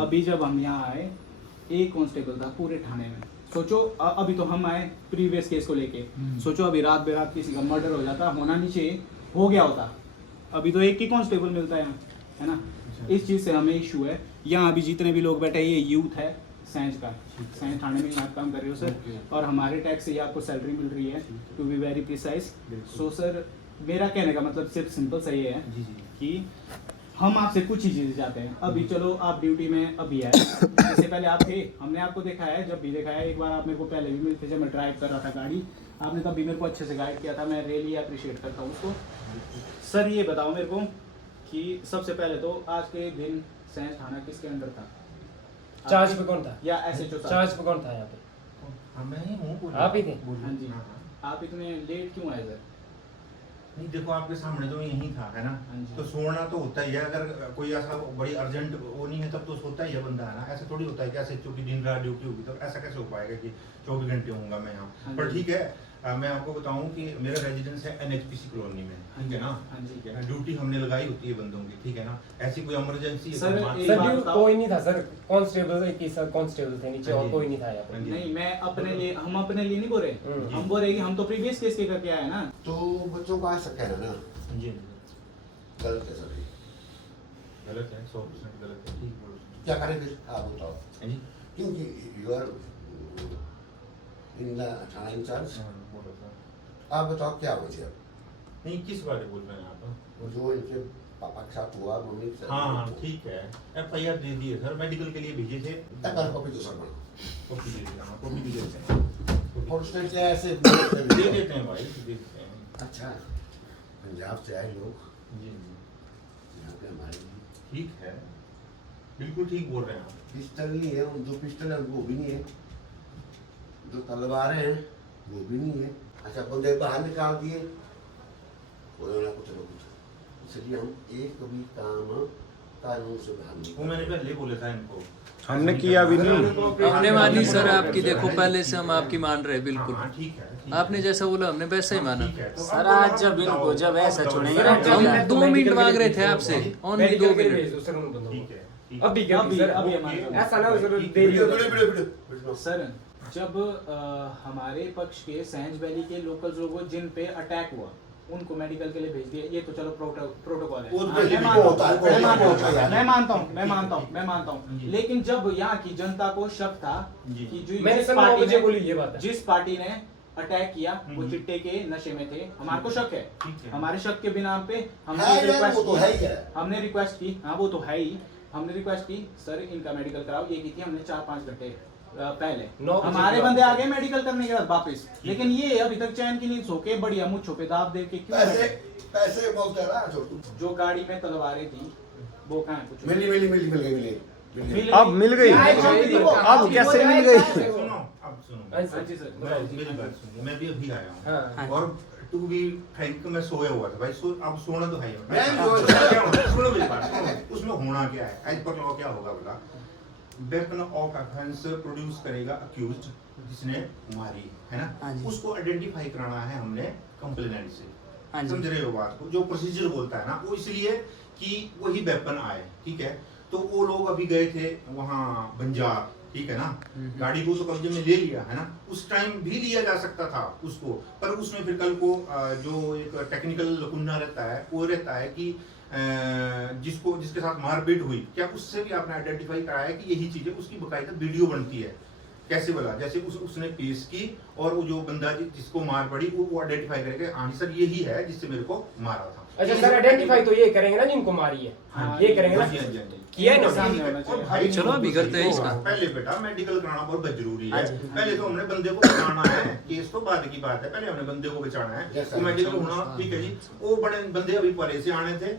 अभी जब हम यहाँ आए, एक कांस्टेबल था पूरे थाने में। सोचो अभी तो हम आए प्रीवियस केस को लेके, सोचो अभी रात बेरात किसी का मर्डर हो जाता, होना नहीं चाहिए, हो गया होता। अभी तो एक ही कांस्टेबल मिलता है यहाँ, है ना? इस चीज़ से हमें इशू है। यहाँ अभी जितने भी लोग बैठे हैं, ये यूथ है सैंज का, सैंज थाने में आप काम कर रहे हो सर, और हमारे टैक्स से ही आपको सैलरी मिल रही है, to be very precise. So sir मेरा कहने का मतलब सिर्फ सिंपल सा ये है कि हम आपसे कुछ ही चीज़ें चाहते हैं। अभी चलो आप ड्यूटी में अभी आए, इससे पहले आप थे, हमने आपको देखा है, जब भी देखा है। एक बार आप मेरे को पहले भी मिलते जब मैं ड्राइव कर रहा था गाड़ी, आपने तब भी मेरे को अच्छे से गाइड किया था, मैं रियली अप्रिशिएट करता हूँ उसको। सर ये बताओ मेरे को कि सबसे पहले तो आज के दिन सैंज थाना किसके अंडर था? चार्ज पे कौन था? या SHO चार्ज पे कौन था यहाँ पे? हाँ मैं ही हूँ। आप ही थे? हाँ जी। आप इतने लेट क्यों आए सर? नहीं देखो आपके सामने तो यही था है ना, हाँ जी। तो सोना तो होता ही है, अगर कोई ऐसा बड़ी अर्जेंट वो नहीं है तब तो सोता ही है बंदा है ना, ऐसे थोड़ी होता है कि ऐसे क्योंकि दिन रात ड्यूटी होगी तो ऐसा कैसे हो पाएगा कि 24 घंटे होऊंगा मैं यहाँ। हाँ पर जी। ठीक है, मैं आपको बताऊं कि मेरा रेजिडेंस है NHPC कॉलोनी में, ठीक है ना। हाँ जी। ठीक है, ड्यूटी हमने लगाई होती है बंदों की, ठीक है ना, ऐसी कोई इमरजेंसी सर, एक सर बात ड्यू- बताओ। कोई नहीं था सर, कांस्टेबल एक ही सर कांस्टेबल थे नीचे, हाँ और जी। कोई नहीं था यहाँ पे। हाँ जी। नहीं, मैं अपने लिए, हम अपने लिए नहीं बोल रहे, हम बोल रहे कि हम तो प्रीवियस केस के करके आए ना। तो बच्चों को ऐसा कहना ना जी गलत है सर, गलत है, 100% गलत है, ठीक बोल रहे हैं। क्या करें फिर आप बताओ, हाँ जी। क्योंकि यू आर इन द थाना इंचार्ज, हाँ, बोलो सर। आप बताओ क्या वजह है? नहीं किस बारे बोल रहे हैं आप? वो जो इनके पापा के साथ हुआ, मम्मी के साथ हाँ ठीक है, FIR दे दिए सर, मेडिकल के लिए भेजे थे। कॉपी दो सर बना, कॉपी दे देता हूँ, कॉपी भी दे देते हैं। और उसने क्या ऐसे दे देते हैं भाई, दे देते हैं। अच्छा, पंजाब से आए लोग जी यहाँ पे हमारे लिए ठीक है, बिल्कुल ठीक बोल रहे हैं आप। पिस्टल नहीं है, उन जो पिस्टल है वो भी नहीं है, जो तलवारें हैं वो भी नहीं है। अच्छा, बंदे बाहर निकाल दिए, कोई ना कुछ ना कुछ, इसलिए हम एक भी काम कानून से बाहर नहीं। वो मैंने पहले बोला था इनको, हमने किया भी नहीं। हमने मानी सर आपकी, देखो पहले से हम आपकी मान रहे हैं बिल्कुल। हाँ ठीक है, ठीक आपने जैसा बोला हमने वैसा ही माना। ठीक है, तो सर अब आज जब इनको जब ऐसा छोड़ेंगे ना, हम 2 मिनट मांग रहे थे आपसे, ओनली 2 मेडिकल के लिए मिनट। भेज दो सर उन बंदों ठीक को। है, ठीक अभी क्या अभी- सर, अभी अभी हमारे- ऐसा ना हो सर, ठीक देरी हो वीडियो जाए। वीडियो सर, जब हमारे पक्ष के सैंज वैली के लोकल लोगों जिन पे अटैक हुआ उनको मेडिकल के लिए भेज दिया, ये तो चलो प्रोटोकॉल है। वो तो हाँ, पहले मैं भी मानता होता है, हूँ, मैं मानता हूँ, होता है। मैं मानता हूँ, मैं मानता हूँ। लेकिन जब यहाँ की जनता को शक था जी। कि जो मैंने जिस सर 9 पार्टी बजे ने- बोली ये बात है। जिस पार्टी ने अटैक किया वो चिट्टे के नशे में थे, हमारे को शक है। ठीक है। हमारे शक के बिना पे हमने है यार, रिक्वेस्ट वो तो की- है ही है। हमने रिक्वेस्ट की, हाँ वो तो है ही, हमने रिक्वेस्ट की सर इनका मेडिकल कराओ, ये की थी हमने 4-5 घंटे पहले। 9 बजे हमारे की बंदे बात आ गए मेडिकल करने के बाद वापस, लेकिन ये अभी तक चैन की नींद सो के बढ़िया मुच्छों पे दाब दे के क्यों पैसे बैठे? पैसे बोलते हैं ना छोटू, जो गाड़ी में तलवारें थी वो कहाँ है? कुछ मिली मिली मिली मिल गई मिली मिल गई। अब मिल गई, अब कैसे मिल गई? सुनो, अब सुनो, हाँ जी सर, बताओ जी। मेरी बात सुनिए, मैं भी अभी आया हाँ। हूँ और टू बी फ्रैंक मैं सोया हुआ था भाई, अब सोना तो है ही। मैं भी सोया क्या होना? सुनो मेरी बात, सुनो, उसमें होना क्या है, एज पर लॉ क्या होगा बोला, वेपन ऑफ ऑफेंस प्रोड्यूस करेगा अक्यूज्ड जिसने मारी है हाँ ना, जी। उसको आइडेंटिफाई कराना है हमने कंप्लेनेंट से। हाँ जी। समझ रहे हो बात को? जो प्रोसीजर बोलता है ना वो इसलिए कि वही वेपन आए, ठीक है। तो वो लोग अभी गए थे वहाँ बंजार, ठीक है ना, गाड़ी को तो कब्जे में ले लिया है ना, उस टाइम भी लिया जा सकता था उसको, पर उसमें फिर कल को जो एक टेक्निकल लकुन्ना रहता है वो रहता है कि जिसके साथ मारपीट हुई, क्या उससे भी आपने आइडेंटिफाई कराया कि यही चीजें, उसकी बकायदा वीडियो बनती है, कैसे बोला, जैसे उसने पेश की और वो जो बंदा जिसको मार पड़ी वो आइडेंटिफाई करेगा, हाँ जी सर यही है जिससे मेरे को मारा था। अच्छा सर, आइडेंटिफाई तो ये करेंगे ना जिनको मारी है, हाँ, ये करेंगे ना, हाँ जी, हाँ जी, हाँ जी। किया है ना सामने होना और चाहिए। भाई चलो अभी करते हैं इसका। पहले बेटा मेडिकल कराना बहुत जरूरी है। हाँ जी। पहले तो हमने बंदे को बचाना है, केस तो बाद की बात है, पहले हमने बंदे को बचाना है। Yes, sir. तो मेडिकल होना ठीक है जी, वो बड़े बंदे अभी परे से आने थे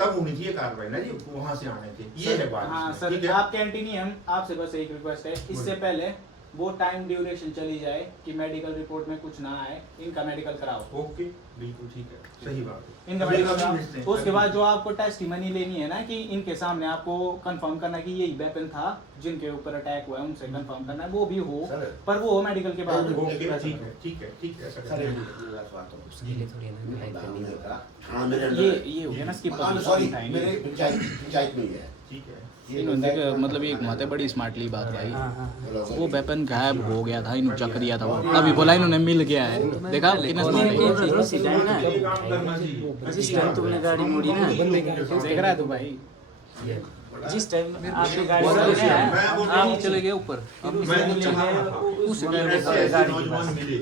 तब होनी थी ये कार्रवाई ना जी, वहां से आने थे, ये है बात। हाँ इसमें, सर, ठीक है। आप कैंटीन ही हम आपसे बस एक रिक्वेस्ट है, इससे पहले वो टाइम ड्यूरेशन चली जाए कि मेडिकल रिपोर्ट में कुछ ना आए, इनका मेडिकल कराओ, ओके बिल्कुल ठीक है, सही बात है। इनका अभी मेडिकल भेजते कराओ। हैं। तो उसके बाद जो आपको टेस्टिमनी लेनी है ना कि इनके सामने आपको कंफर्म करना है कि यही वेपन था जिनके ऊपर अटैक हुआ है, उनसे कंफर्म करना है, वो भी हो, सर। पर वो हो मेडिकल के बाद। ओके ठीक है, ठीक है, ठीक है, ऐसा सर करेंगे। एक बात हो, उसके लिए थोड़ी ना लाइक करनी है। हाँ मेरे ये हो गया ना skip हाँ, होगी, सॉरी time नहीं। मेरे पंचायत में ही है। ठीक है। मतलब ये घुमाते बड़ी स्मार्टली बात भाई, बोलो, वो वेपन गायब हो गया था, इन्होंने चक दिया था वो, अभी बोला इन्होंने मिल गया है, देखा कितना smart है। उसी टाइम ना, ये काम करना जी। जिस टाइम तुमने गाड़ी मोड़ी ना, देख रहा है तू भाई, जिस टाइम आपने गाड़ी बोला मोड़ी उसने, ना, आप चले गए ऊपर, अब मैं नीचे था। उस मुझे ऐसे ऐसे नौजवान मिले।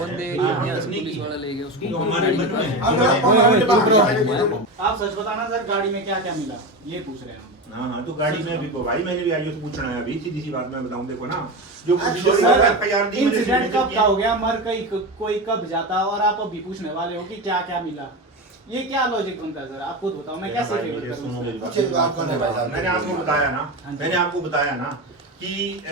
बंदे यहाँ से पुलिस वाला ले गए उसको, जो हमारे गाड़ी बचपन निकाल में- आप सच बताना सर, गाड़ी में क्या क्या मिला, ये पूछ रहे हैं हम। हाँ तो गाड़ी में भी भाई मैंने भी आई तो पूछना है अभी, सीधी सी बात मैं बताऊं, देखो ना जो इंसिडेंट कब का हो गया, मर कहीं कोई कब जाता, और आप अभी पूछने वाले हो कि क्या क्या मिला, ये क्या लॉजिक बनता है सर, आप खुद बताओ, मैं कैसे फेवर करूं? पूछे तो आप कौन है भाई साहब? मैंने आपको बताया ना, मैंने आपको बताया ना कि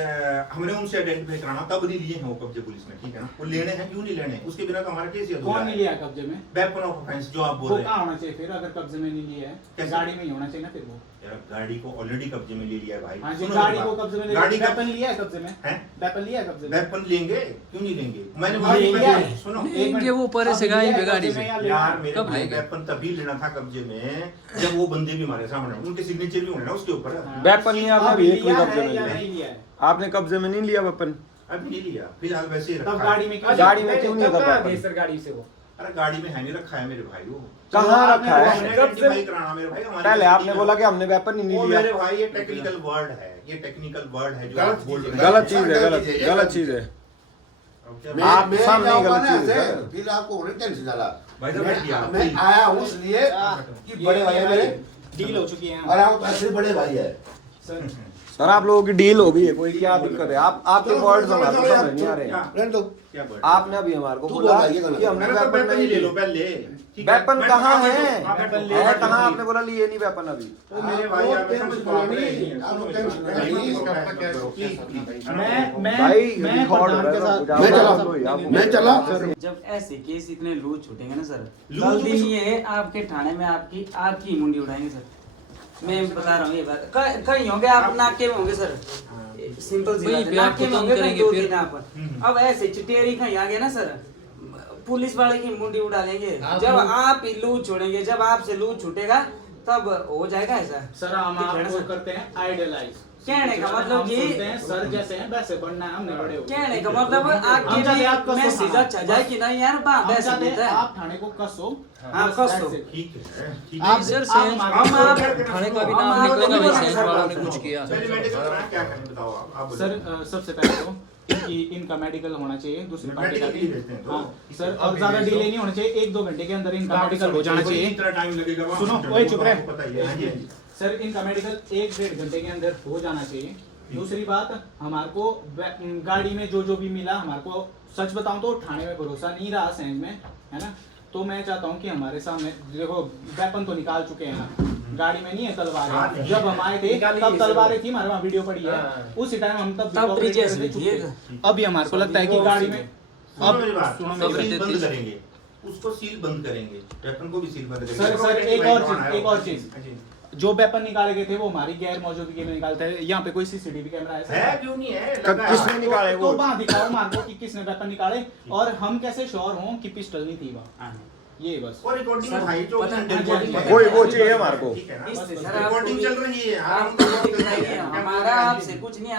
हमने उनसे आइडेंटिफाई कराना तब नहीं लिए हैं वो कब्जे पुलिस ने, ठीक है ना। वो लेने हैं, क्यों नहीं लेने, उसके बिना तो हमारा केस ही अधूरा है। कौन नहीं लिया कब्जे में? वेपन ऑफ ऑफेंस जो आप बोल वो रहे हैं। कहाँ होना चाहिए फिर, अगर कब्जे में नहीं लिया है गाड़ी में ही होना चाहिए ना फिर वो। यार गाड़ी को ऑलरेडी कब्जे में ले लिया है भाई। हाँ जी, सुनो गाड़ी मेरी को बात। कब्जे में ले गाड़ी लिया, का वेपन लिया है कब्जे में? हैं? वेपन लिया है कब्जे में? वेपन लेंगे, क्यों नहीं लेंगे? मैंने हाँ, बोला लिया है। सुनो लेंगे वो परे से गाड़ी गाड़ी से। यार मेरे कब भाई लेंगे? वेपन तभी लेना था कब्जे में जब वो बंदे भी हमारे सामने हों, उनके सिग्नेचर भी होंगे ना उसके ऊपर। वेपन नहीं आपने अभी एक भी लिया कब्जे है में या लिया? नहीं लिया है? आपने कब्जे में नहीं लिया वेपन? अभी नहीं लिया, फिलहाल वैसे ही रखा तब है। गाड़ी में क्यों? गाड़ी में क्यों नहीं तब था कहाँ वेपन? गए सर गाड़ी से वो? अरे गाड़ी में है नहीं रखा है मेरे भाई वो। कहाँ रखा है? आइडेंटिफाई कराना मेरे भाई हमारे। पहले आपने बोला कि हमने वेपन ही वो नहीं लिया। मेरे भाई ये टेक्निकल वर्ड है, ये टेक्निकल वर्ड है जो आप बोल रहे हैं। गलत चीज है, गलत चीज है। आप सामने ही गलत चीज है। फिर आपको होने टेंशन डाला। भाई साहब बैठ गया। मैं आया हूँ इसलिए कि बड़े भाई है मेरे, डील हो चुकी है। और आप ऐसे बड़े भाई है। सर आप लोगों की डील हो गई है, कोई क्या दिक्कत है? आप आपके वर्ड्स हमारे को समझ नहीं आ रहे हैं। रहने दो। क्या वर्ड? आपने अभी हमारे को तू बोला बोला ये गलत कि हमने मैंने कहा वेपन वेपन नहीं ही ले लो लिए। पहले। ठीक है? वेपन मैं कहाँ कहा है? हाँ, वेपन ले है लो। कहाँ? आपने बोला लिए नहीं वेपन अभी। तो मेरे भाई यार मैं समझ पा रहे हैं। आप लोग टेंशन मैं भाई मैं रिकॉर्ड प्रधान के साथ मैं चला मैं चला जब ऐसे केस इतने लूज छूटेंगे ना सर, लूज कल दिन भी- ये है आपके थाने में आपकी मुंडी उड़ाएंगे सर। मैं बता रहा हूँ ये बात। कहीं होंगे आप नाके में होंगे सर, सिंपल सी वही बात है। पे आप नाके में खत्म होंगे कहीं करेंगे 2 फिर। दिन आप। अब ऐसे चिटेरी कहीं आ गए ना सर, पुलिस वाले की मुंडी उड़ा लेंगे। जब आप ही लूज छोड़ेंगे, जब आपसे लूज छूटेगा तब हो जाएगा ऐसा। सर हम आपको करते हैं आइडियलाइज। कहने का मतलब कि सर जैसे हैं वैसे बनना है, हमने बड़े हो गए। कहने का मतलब हम चाहते हैं आप आपके कसो मैसेज थाना। अच्छा जाए कि नहीं यार बात हम ऐसे चाहते हैं देता है। आप थाने को कसो। हाँ, कसो। ठीक है, ठीक आप है। सर आप सेंस हमारे- थाने का भी हम नाम निकलेगा आप- भाई, सेंस वालों ने कुछ किया। पहले मेडिकल कराना क्या करें बताओ आप बोलो। सर सबसे पहले तो कि इनका मेडिकल होना चाहिए, दूसरी पार्टी का मेडिकल भी। ही देते हैं तो। हाँ, सर अब और ज्यादा भेज दो। डिले नहीं होना चाहिए, 1-2 घंटे के अंदर इनका मेडिकल हो जाना चाहिए। कितना टाइम लगेगा वहाँ? सुनो, ओए चुप रहे। पता ही है। हाँ जी, हाँ जी। सर इनका मेडिकल 1-1.5 घंटे के अंदर हो जाना चाहिए। दूसरी बात, हमारे को गाड़ी में जो भी मिला, हमारे को सच बताऊं तो थाने में भरोसा नहीं रहा सेंस में, है ना। तो मैं चाहता हूं कि हमारे सामने देखो वेपन तो निकाल चुके हैं ना, गाड़ी में नहीं है तलवारें। जब हम आए थे तब तलवारें थी, हमारे वहाँ वीडियो पड़ी है। उस टाइम हम तब ब्रिज ऐसे थी। अभी हमारे को लगता है कि गाड़ी में सुनो मेरी बात, सुनो उसको मेरी सील बात। बंद करेंगे, उसको सील बंद करेंगे, वेपन को भी सील बंद करेंगे। सर एक और चीज हाँ जी। जो वेपन निकाले गए थे वो हमारी गैर मौजूदगी में निकालते हैं। यहाँ पे कोई सीसीटीवी कैमरा है सर? है क्यों नहीं है? लगा है। किसने निकाले वो? तो वहाँ दिखाओ मार्को कि किसने वेपन निकाले, और हम कैसे श्योर हों कि पिस्टल नहीं थी वहाँ। ये बस। और रिकॉर्डिंग सर, भाई जो पता नहीं, रिकॉर्डिंग पता है। नहीं। वो चाहिए हमारे को। ठीक है ना? इससे सर रिकॉर्डिंग चल रही है। हाँ, आपको हम तो दिख रही है। कैमरा हमारा लगा आपसे दीजिए। कुछ नहीं,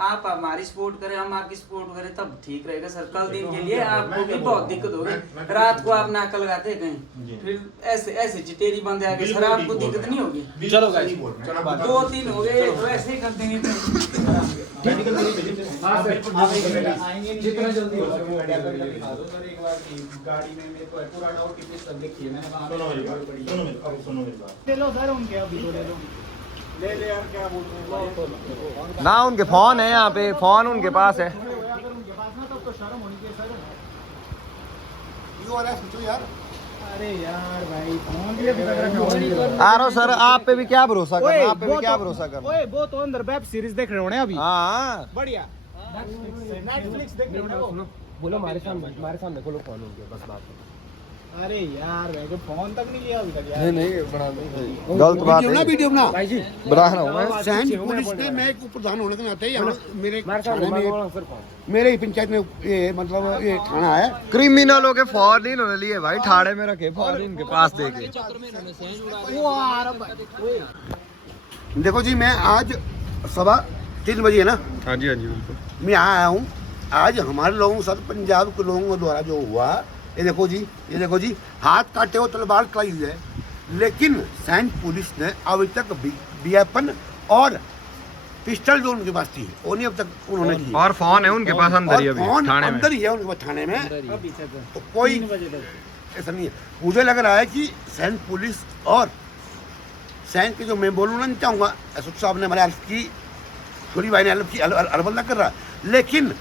आप हमारी सपोर्ट करें, हम आपकी सपोर्ट करें, तब ठीक रहेगा सर। कल दिन के लिए मैं आपको भी क्या बहुत बोल दिक्कत रहा हूँ? होगी। मैं रात को आप नाका लगाते कहीं, जी। फिर ऐसे चिटेरी बंदे आगे, सर बिल्कुल आपको ठीक बोल दिक्कत रहे नहीं हैं। होगी। बिल्कुल चलो सही guys, बोल रहे हैं। चलो आप बात- बताओ। 2-3 हो गए तो ऐसे ही कर देंगे। मेडिकल हाँ सर, आप एक मिनट आएंगे, जितना जल्दी हो सके मेडिकल दिखा दो सर एक बार कि गाड़ी में मेरे को है पूरा डाउट कि पिस्टल देखिए मैंने वहाँ सुनो मेरी बात, पड़ी है। सुनो मेरी बात, सुनो मेरी बात। ले लो सर उनके, अभी तो ले लो। ले यार, क्या बोल रहे हो? ना उनके फोन है यहाँ पे, फोन उनके पास है। अगर उनके पास ना तब तो शर्म होनी चाहिए सर। क्यों आ रहा है सोचो यार। अरे यार भाई फोन भी अभी तक रखा आरो सर आप पे भी क्या भरोसा करना, आप पे भी क्या भरोसा करना। ओए वो तो अंदर वेब सीरीज देख रहे होने अभी। हाँ बढ़िया नेटफ्लिक्स देख रहे होने वो। बोलो हमारे सामने खोलो फोन उनके, बस बात। अरे यार भाई को फोन तक नहीं लिया अभी तक यार। गलत बात वीडियो ना है, वीडियो बना। बना रहा हूँ मैं। सैनिक पुलिस में मैं एक प्रधान होने के नाते यहाँ मेरे थाने में मेरे ही पंचायत में ये मतलब ये थाना है। क्रिमिनलों के फोन नहीं उन्होंने लिए भाई, ठाड़े में रखे फोन इनके पास देके। वो आ रहा भाई। देखो जी, मैं आज 3:15 बजे है ना, हाँ जी बिल्कुल। मैं यहाँ आया हूँ। आज हमारे लोगों के साथ पंजाब के लोगों द्वारा जो हुआ, ये देखो जी हाथ काटे हो, तलवार चलाई हुई है, लेकिन सैनिक पुलिस ने अभी तक वेपन और पिस्टल जो उनके पास थी वो नहीं अब तक उन्होंने की। और फोन है उनके पास अंदर ही, और अभी फोन थाने में। अंदर ही है उनके पास थाने में। तो कोई ऐसा नहीं है। मुझे लग रहा है कि सैनिक पुलिस और सैनिक के जो मैं बोलूँ ना चाहूँगा, एसओ साहब ने हमारे हेल्प की, छोटी भाई ने हेल्प की, अलबल्ला कर रहा है, लेकिन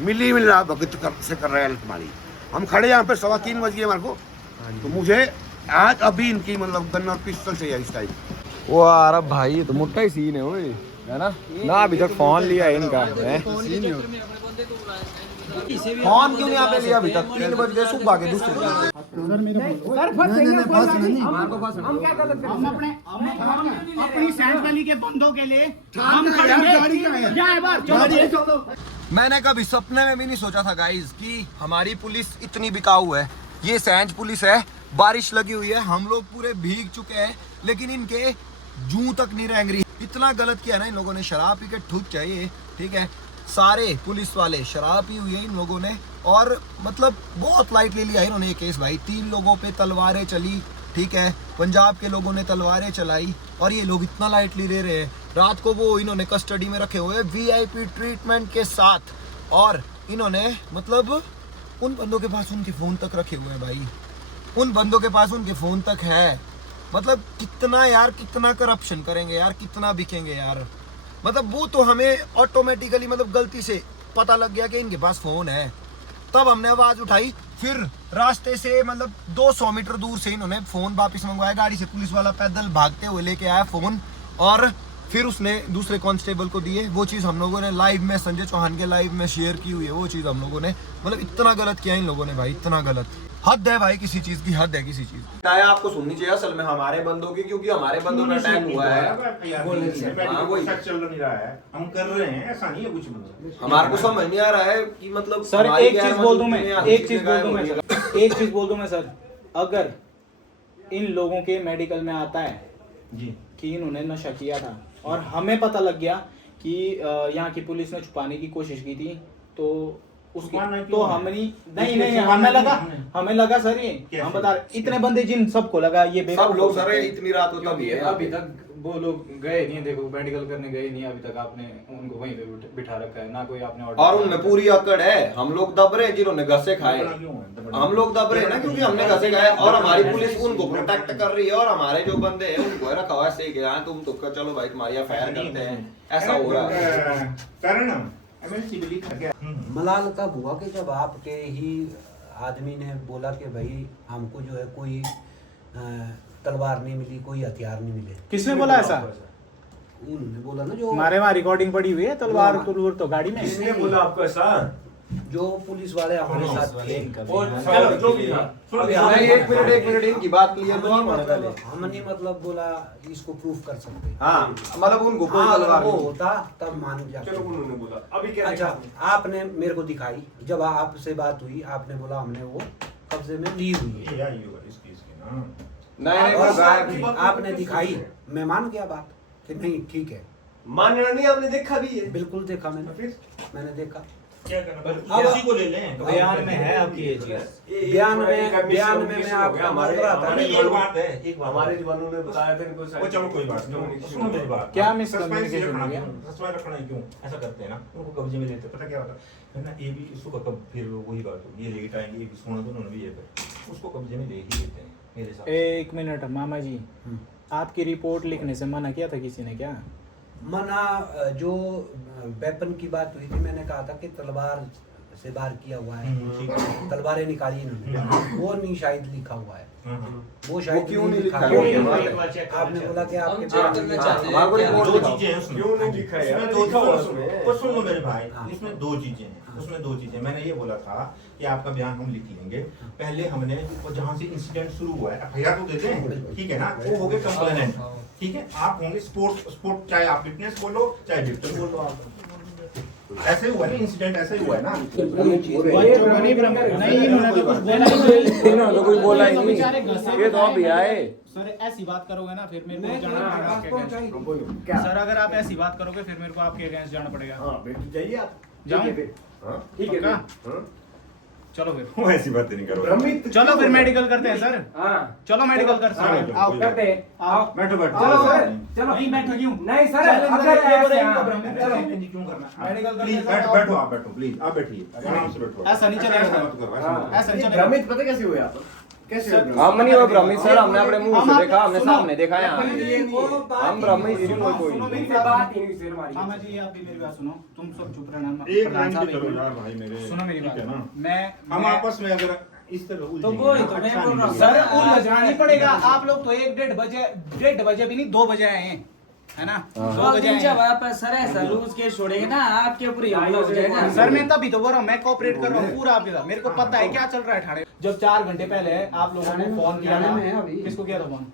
मिली मिला भगत से कर रहे हैं हेल्प हमारी। हम खड़े यहाँ पे 3:15 बज गए हमारे को, तो मुझे आज अभी इनकी मतलब गन और पिस्टल चाहिए इस टाइम। वो अरे भाई ये तो मोटा ही सीन है ओए। है ना अभी तक फोन लिया इनका है। फोन क्यों नहीं आपने लिया अभी तक? 3 बज गए सुबह के दूसरे दिन। अपनी सैंड वैली के बंदों के लिए हम मैंने कभी सपने में भी नहीं सोचा था गाइज कि हमारी पुलिस इतनी बिकाऊ है। ये सैंज पुलिस है, बारिश लगी हुई है, हम लोग पूरे भीग चुके हैं, लेकिन इनके जूं तक नहीं रेंग रही। इतना गलत किया ना इन लोगों ने। शराब पी के ठुक चाहिए, ठीक है। सारे पुलिस वाले शराब पी हुई है इन लोगों ने, और मतलब बहुत लाइटली लिया इन्होंने ये केस भाई। 3 लोगों पे तलवारें चली, ठीक है। पंजाब के लोगों ने तलवारें चलाई और ये लोग इतना लाइटली ले रहे हैं। रात को वो इन्होंने कस्टडी में रखे हुए VIP ट्रीटमेंट के साथ, और इन्होंने मतलब उन बंदों के पास उनके फ़ोन तक रखे हुए हैं भाई। उन बंदों के पास उनके फ़ोन तक है। मतलब कितना यार, कितना करप्शन करेंगे यार, कितना बिकेंगे यार। मतलब वो तो हमें ऑटोमेटिकली मतलब गलती से पता लग गया कि इनके पास फ़ोन है, तब हमने आवाज़ उठाई। फिर रास्ते से मतलब 200 मीटर दूर से इन्होंने फ़ोन वापस मंगवाया गाड़ी से। पुलिस वाला पैदल भागते हुए लेके आया फ़ोन, और फिर उसने दूसरे कांस्टेबल को दिए। वो चीज़ हम लोगों ने लाइव में, संजय चौहान के लाइव में शेयर की हुई है वो चीज़ हम लोगों ने। मतलब इतना गलत किया इन लोगों ने भाई, इतना गलत। हद है भाई, किसी चीज़ की हद है, किसी चीज़ की। आपको सुननी चाहिए असल में हमारे बंदों की, क्योंकि हमारे बंदों में अटैक हुआ है। चल नहीं रहा है, हम कर रहे हैं, ऐसा नहीं है कुछ भी। हमारे को समझ नहीं आ रहा है कि मतलब सर एक चीज बोल दूं मैं, एक चीज बोल दूं मैं सर, अगर इन लोगों के मेडिकल में आता है जी कि इन्होंने नशा किया था और हमें पता लग गया कि यहाँ की पुलिस ने छुपाने की कोशिश की थी, तो उसकी तो हम नहीं हमें लगा सर, ये हम बता रहे इतने बंदे जिन सबको लगा ये सब लोग सर इतनी रात होता भी है। अभी तक वो लोग गए नहीं, देखो मेडिकल करने गए नहीं अभी तक। आपने उनको वहीं पे बिठा रखा है ना, कोई आपने ऑर्डर। और उनमें पूरी अकड़ है। हम लोग दब रहे हैं जिन्होंने घसे खाए, हम लोग दब रहे हैं ना क्योंकि हमने घसे खाए, और हमारी पुलिस उनको प्रोटेक्ट कर रही है, और हमारे जो बंदे हैं उनको रखा हुआ है सही कि हाँ तुम तो चलो भाई तुम्हारी अफेयर करते हैं, ऐसा हो रहा है। मलाल तब हुआ कि जब आपके ही आदमी ने बोला कि भाई हमको जो है कोई तलवार नहीं मिली, कोई हथियार नहीं मिले। किसने बोला ऐसा? उन्होंने बोला ना, जो हमारे वहाँ रिकॉर्डिंग पड़ी हुई है, तलवार तो गाड़ी में। किसने बोला आपको ऐसा? जो पुलिस वाले हमारे साथ थे। एक मिनट इनकी बात क्लियर तो हम नहीं मतलब बोला इसको प्रूफ कर सकते। हाँ मतलब उनको कोई तलवार वो होता तब मान जाते। चलो उन्होंने बोला अभी क्या। अच्छा आपने मेरे को दिखाई, जब आपसे बात हुई आपने बोला हमने वो कब्जे में ली हुई है। नहीं आपने दिखाई, मैं मान गया बात कि नहीं ठीक है। मानना नहीं, आपने देखा भी है? बिल्कुल देखा मैंने देखा। क्या करना, उसी को ले लें। बयान में है आपकी ये चीज। बयान में मैं आपको हमारे एक बात है, एक बात हमारे जवानों ने बताया था इनको। वो चलो कोई बात नहीं, सुनो मेरी बात। क्या मिसकम्युनिकेशन हो गया? सस्पेंस रखना है, क्यों ऐसा करते हैं ना, उनको कब्जे में लेते, पता क्या होता है ना, ये भी इसको कब फिर वही बात होगी, ये लेट आएंगे, ये भी सुना तो उन्होंने भी ये कर, उसको कब्जे में ले ही लेते हैं मेरे साथ। एक मिनट मामा जी, आपकी रिपोर्ट लिखने से मना किया था किसी ने क्या? मना जो वेपन की बात हुई थी, मैंने कहा था कि तलवार से बार किया हुआ है, तलवारें निकाली इन्होंने, वो नहीं शायद लिखा हुआ है, वो शायद क्यों नहीं लिखा है? आपने बोला कि आपके दो चीजें हैं उसमें, क्यों नहीं लिखा है? सुन लो मेरे भाई, इसमें 2 चीजें हैं, उसमें 2 चीजें। मैंने ये बोला था कि आपका बयान हम लिख लेंगे, पहले हमने जहाँ से इंसिडेंट शुरू हुआ है FIR तो देते हैं, ठीक है ना, वो हो गए कंप्लेनेंट, ठीक है। आप होंगे स्पोर्ट, चाहे आप फिटनेस बोलो चाहे डिप्टन बोलो, आप ऐसे हुआ है ना, इंसिडेंट ऐसे हुआ है ना। इन्होंने कुछ बोला ही नहीं, ये तो अभी आए। सर ऐसी बात करोगे ना फिर मेरे को जाना पड़ेगा। सर अगर आप ऐसी बात करोगे फिर मेरे को आपके अगेंस्ट जाना पड़ेगा। जाइए आप, जाऊँ? ठीक है ना, चलो फिर। वो ऐसी बातें नहीं करो, चलो फिर मेडिकल करते हैं सर। चलो मेडिकल करते हैं, आओ करते हैं, आओ बैठो बैठो। चलो सर, चलो नहीं बैठो क्यों? नहीं सर, अगर क्यों करना, मेडिकल प्लीज बैठो, आप बैठो प्लीज, आप बैठिए आराम से बैठो। ऐसा नहीं चलेगा, ऐसा नहीं चलेगा। भ्रमित पता कैसे हुए आप? हम नहीं हुए भ्रमित सर, हमने अपने मुंह से देखा, हमने सामने देखा यहाँ। हम भ्रमित नहीं हुए कोई। मामा जी आप भी मेरी बात सुनो, तुम सब चुप रहना। एक लाइन पे चलो यार भाई मेरे, सुनो मेरी बात, हम आपस में अगर इस तरह तो वो ही तो मैं बोल रहा हूँ सर, उलझना नहीं पड़ेगा। आप लोग तो 1-1:30 बजे भी नहीं 2 बजे आए हैं, है ना। जब आप सर ऐसा लूज केस छोड़ेंगे ना आपके ऊपर ही हमला हो जाएगा। सर मैं तभी तो बोल रहा हूँ, मैं कोऑपरेट कर रहा हूँ पूरा आपके साथ, मेरे को पता है क्या चल रहा है ठाणे। जब 4 घंटे पहले आप लोगों ने फोन किया था, किसको किया था फोन?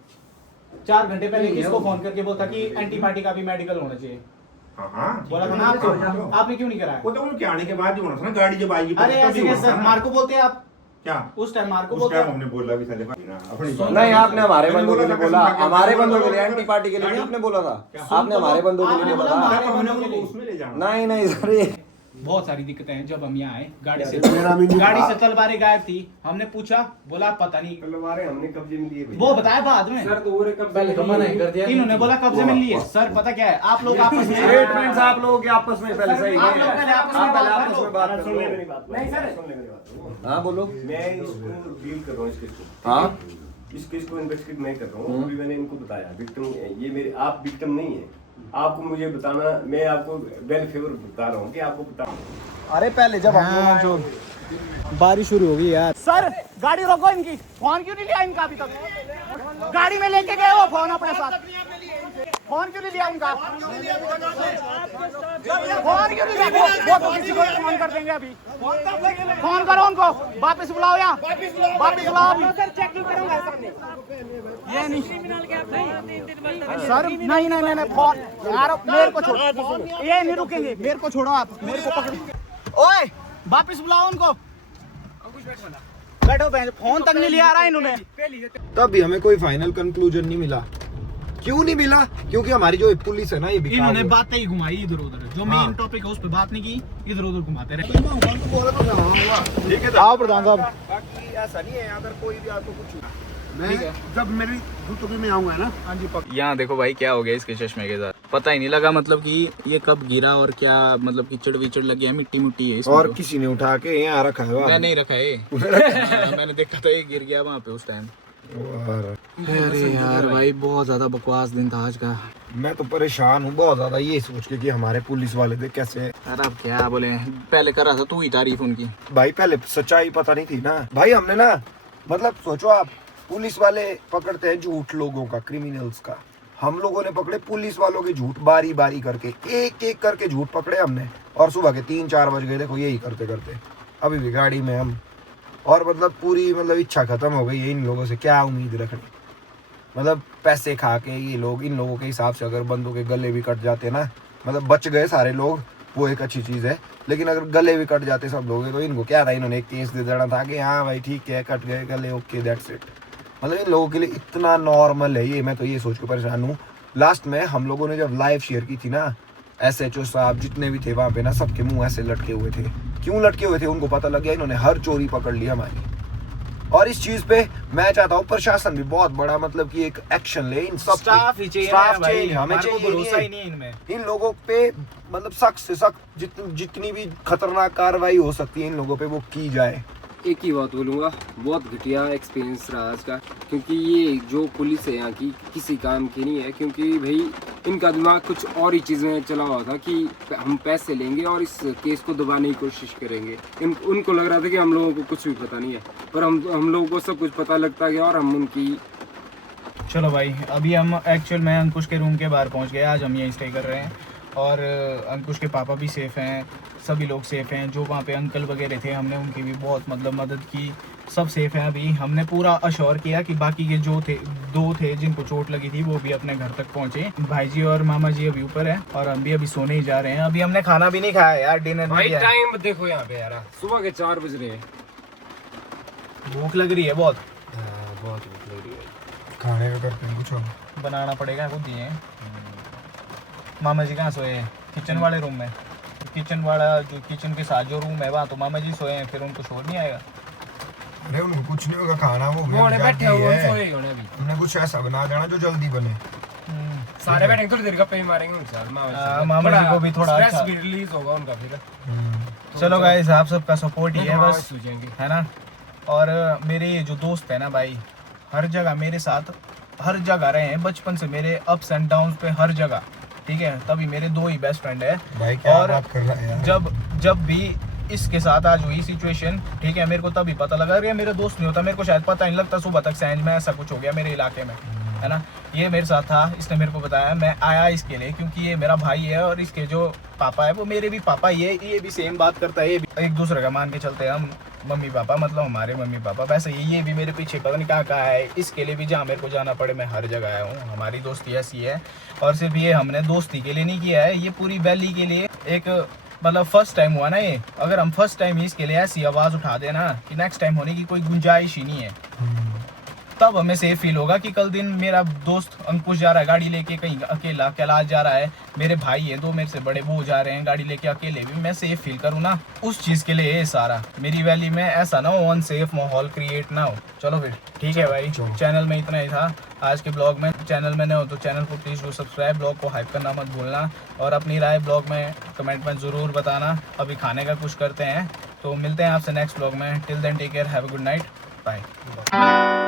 4 घंटे पहले किसको फोन करके बोला था कि एंटी पार्टी का भी मेडिकल होना चाहिए? हाँ, बोला था ना आपको, आपने क्यों नहीं कराया? वो तो उनके आने के बाद ही होना था ना, गाड़ी जब आएगी। अरे ऐसे कैसे मार को बोलते हैं आप? क्या उस टाइम मार को उस बोलते टाइम हैं? हमने बोला भी साले नहीं, आपने हमारे बंदों के लिए बोला, हमारे बंदों के लिए, एंटी पार्टी के लिए नहीं आपने बोला था। आपने हमारे बंदों के लिए बोला था। हमने उनको उसमें ले जाना। नहीं सर, बहुत सारी दिक्कतें हैं। जब हम यहाँ आए गाड़ी से तलवारें गायब थी, हमने पूछा, बोला पता नहीं तलवारें हमने कब्जे में लिए। वो बताया बाद में सर, तो वो पहले तो मना ही कर दिया। इन्होंने बोला कब्जे में लिए। सर पता क्या है, आप लोग आपस में स्टेटमेंट्स आप लोगों के आपस में पहले सही आप लोग पहले आपस में बात कर लो। मेरी बात नहीं सर, सुन ले मेरी बात। हाँ बोलो। मैं इसको डील कर रहा हूँ, इस केस को। हाँ, इस केस को इन्वेस्टिगेट मैं कर रहा हूँ। अभी मैंने इनको बताया विक्टिम ये मेरे, आप विक्टिम नहीं है। आपको मुझे बताना, मैं आपको वेल फेवर बता रहा हूँ कि आपको बता। अरे पहले जब हम जो बारिश शुरू होगी यार। सर गाड़ी रोको इनकी, फोन क्यों नहीं लिया इनका अभी तक? गाड़ी में लेके गए वो फोन अपने साथ, फोन क्यों नहीं लिया उनका? फोन क्यों नहीं लिया? वो तो किसी को फोन कर देंगे अभी। फोन करो उनको, वापस बुलाओ यहाँ, वापस बुलाओ अभी। ये नहीं सर, नहीं फोन यार, मेरे को छोड़ो, ये नहीं रुकेंगे, मेरे को छोड़ो आप, मेरे को पकड़ो। ओए वापस बुलाओ उनको, बैठो बहन। फोन तक नहीं लिया रहा इन्होंने। तब भी हमें कोई फाइनल कंक्लूजन नहीं मिला। क्यों नहीं मिला? क्योंकि हमारी जो पुलिस है ना, ये इन्होंने बातें ही घुमाई इधर उधर, जो मेन टॉपिक है उस पे बात नहीं की, इधर उधर घुमाते रहे। ठीक है, आओ प्रधान साहब। बाकी ऐसा नहीं है, अगर कोई भी आपको कुछ जब मेरी ड्यूटी में आऊंगा ना। हाँ जी पक्का। यहाँ देखो भाई क्या हो गया इसके चश्मे के साथ, पता ही नहीं लगा मतलब कि ये कब गिरा और क्या, मतलब कीचड़ विचड़ लग गया, मिट्टी मुट्टी है इसमें। और किसी ने उठा के यहाँ रखा है। मैं नहीं रखा है। मैंने देखा था ये गिर गया वहाँ पे उस टाइम। अरे यार भाई बहुत ज्यादा बकवास दिन था आज का। मैं तो परेशान हूँ बहुत ज्यादा ये सोच के कि हमारे पुलिस वाले थे कैसे। अरे अब क्या बोले, पहले कर रहा था तू ही तारीफ उनकी। भाई पहले सच्चाई पता नहीं थी ना भाई। हमने ना मतलब सोचो आप, पुलिस वाले पकड़ते हैं झूठ लोगों का, क्रिमिनल्स का। हम लोगों ने पकड़े पुलिस वालों के झूठ, बारी बारी करके एक एक करके झूठ पकड़े हमने। और सुबह के 3-4 बज गए, देखो यही करते करते अभी भी गाड़ी में हम। और मतलब पूरी मतलब इच्छा खत्म हो गई है इन लोगों से, क्या उम्मीद रखनी। मतलब पैसे खा के ये लोग, इन लोगों के हिसाब से अगर बंदों के गले भी कट जाते ना, मतलब बच गए सारे लोग, वो एक अच्छी चीज़ है। लेकिन अगर गले भी कट जाते सब लोग, तो इनको क्या था, इन्होंने एक केस दे देना था कि हाँ भाई ठीक है कट गए गले, ओके दैट्स इट। मतलब इन लोगों के लिए इतना नॉर्मल है ये। मैं तो ये सोच के परेशान हूँ। लास्ट में हम लोगों ने जब लाइव शेयर की थी ना, SHO साहब जितने भी थे वहाँ पे ना, सबके मुंह ऐसे लटके हुए थे। क्यों लटके हुए थे उनको पता लग गया, इन्होंने हर चोरी पकड़ ली हमारी। और इस चीज पे मैं चाहता हूँ प्रशासन भी बहुत बड़ा मतलब कि एक एक्शन ले। इन सब स्टाफ ही चाहिए, हमें भरोसा ही नहीं इनमें। इन लोगों पे मतलब सख्त से सख्त जितनी भी खतरनाक कार्रवाई हो सकती है इन लोगों पे वो की जाए। एक ही बात बोलूँगा, बहुत घटिया एक्सपीरियंस रहा आज का, क्योंकि ये जो पुलिस है यहाँ की किसी काम की नहीं है। क्योंकि भाई इनका दिमाग कुछ और ही चीज़ में चला हुआ था कि हम पैसे लेंगे और इस केस को दबाने की कोशिश करेंगे। उनको लग रहा था कि हम लोगों को कुछ भी पता नहीं है, पर हम लोगों को सब कुछ पता लगता गया और हम उनकी। चलो भाई, अभी हम एक्चुअल में अंकुश के रूम के बाहर पहुंच गए। आज हम यहीं स्टे कर रहे हैं और अंकुश के पापा भी सेफ़ हैं, सभी लोग सेफ़ हैं। जो वहाँ पे अंकल वगैरह थे, हमने उनकी भी बहुत मतलब मदद की, सब सेफ़ हैं। अभी हमने पूरा अश्योर किया कि बाकी के जो थे, 2 थे जिनको चोट लगी थी, वो भी अपने घर तक पहुँचे। भाई जी और मामा जी अभी ऊपर हैं और हम भी अभी सोने ही जा रहे हैं। अभी हमने खाना भी नहीं खाया यार, डिनर नहीं किया। टाइम देखो यहाँ पे यार, सुबह के 4 बज रहे हैं। भूख लग रही है बहुत, बहुत भूख लग रही है। खाने का करते हैं कुछ बनाना पड़ेगा खुद ही। मामा जी कहाँ सोए हैं? किचन वाले रूम में। किचन वाला जो किचन के साथ जो रूम है वहाँ तो मामा जी सोए हैं, फिर उनको शोर नहीं आएगा। अरे उनको कुछ नहीं होगा, खाना वो बैठे हुए सोए होने अभी। हमने कुछ ऐसा बना देना जो जल्दी बने। सारे बैठेंगे, थोड़ी देर गप्पे मारेंगे उनसे। मामा जी को भी थोड़ा स्ट्रेस भी रिलीज होगा उनका फिर। चलो गाइस, आप सबका सपोर्ट ही है बस, है ना। और मेरे ये जो दोस्त है ना भाई, हर जगह मेरे साथ हर जगह रहे हैं बचपन से, मेरे अप्स एंड डाउन्स पे हर जगह, ठीक है। तभी मेरे 2 ही बेस्ट फ्रेंड है भाई। क्या और बात कर रहा है यार? जब भी इसके साथ आज हुई सिचुएशन, ठीक है, मेरे को तभी पता लगा। अरे मेरा दोस्त नहीं होता, मेरे को शायद पता नहीं लगता सुबह तक सैंज में ऐसा कुछ हो गया मेरे इलाके में, है ना। ये मेरे साथ था, इसने मेरे को बताया, मैं आया इसके लिए क्योंकि ये मेरा भाई है और इसके जो पापा है वो मेरे भी पापा ही है। ये भी सेम बात करता है, ये भी एक दूसरे का मान के चलते हैं हम, मम्मी पापा मतलब हमारे मम्मी पापा। वैसे ये भी मेरे पीछे पता नहीं कहाँ है, इसके लिए भी जहाँ मेरे को जाना पड़े मैं हर जगह आया हूँ। हमारी दोस्ती ऐसी है और सिर्फ ये हमने दोस्ती के लिए नहीं किया है, ये पूरी वैली के लिए एक मतलब फर्स्ट टाइम हुआ ना ये। अगर हम फर्स्ट टाइम ही इसके लिए ऐसी आवाज़ उठा देना कि नेक्स्ट टाइम होने की कोई गुंजाइश ही नहीं है, तब हमें सेफ फील होगा कि कल दिन मेरा दोस्त अंकुश जा रहा है गाड़ी लेके कहीं अकेला, कैलाश जा रहा है, मेरे भाई हैं 2 मेरे से बड़े, वो जा रहे हैं गाड़ी लेके अकेले, भी मैं सेफ फील करूँ ना, उस चीज़ के लिए ये सारा। मेरी वैली में ऐसा ना हो, अनसेफ माहौल क्रिएट ना हो। चलो फिर ठीक है भाई, चैनल में इतना ही था आज के ब्लॉग में। चैनल में न हो तो चैनल को प्लीज़ डू सब्सक्राइब, ब्लॉग को हाइप करना मत भूलना और अपनी राय ब्लॉग में कमेंट में ज़रूर बताना। अभी खाने का कुछ करते हैं, तो मिलते हैं आपसे नेक्स्ट ब्लॉग में। Till then take care, have a good night, bye.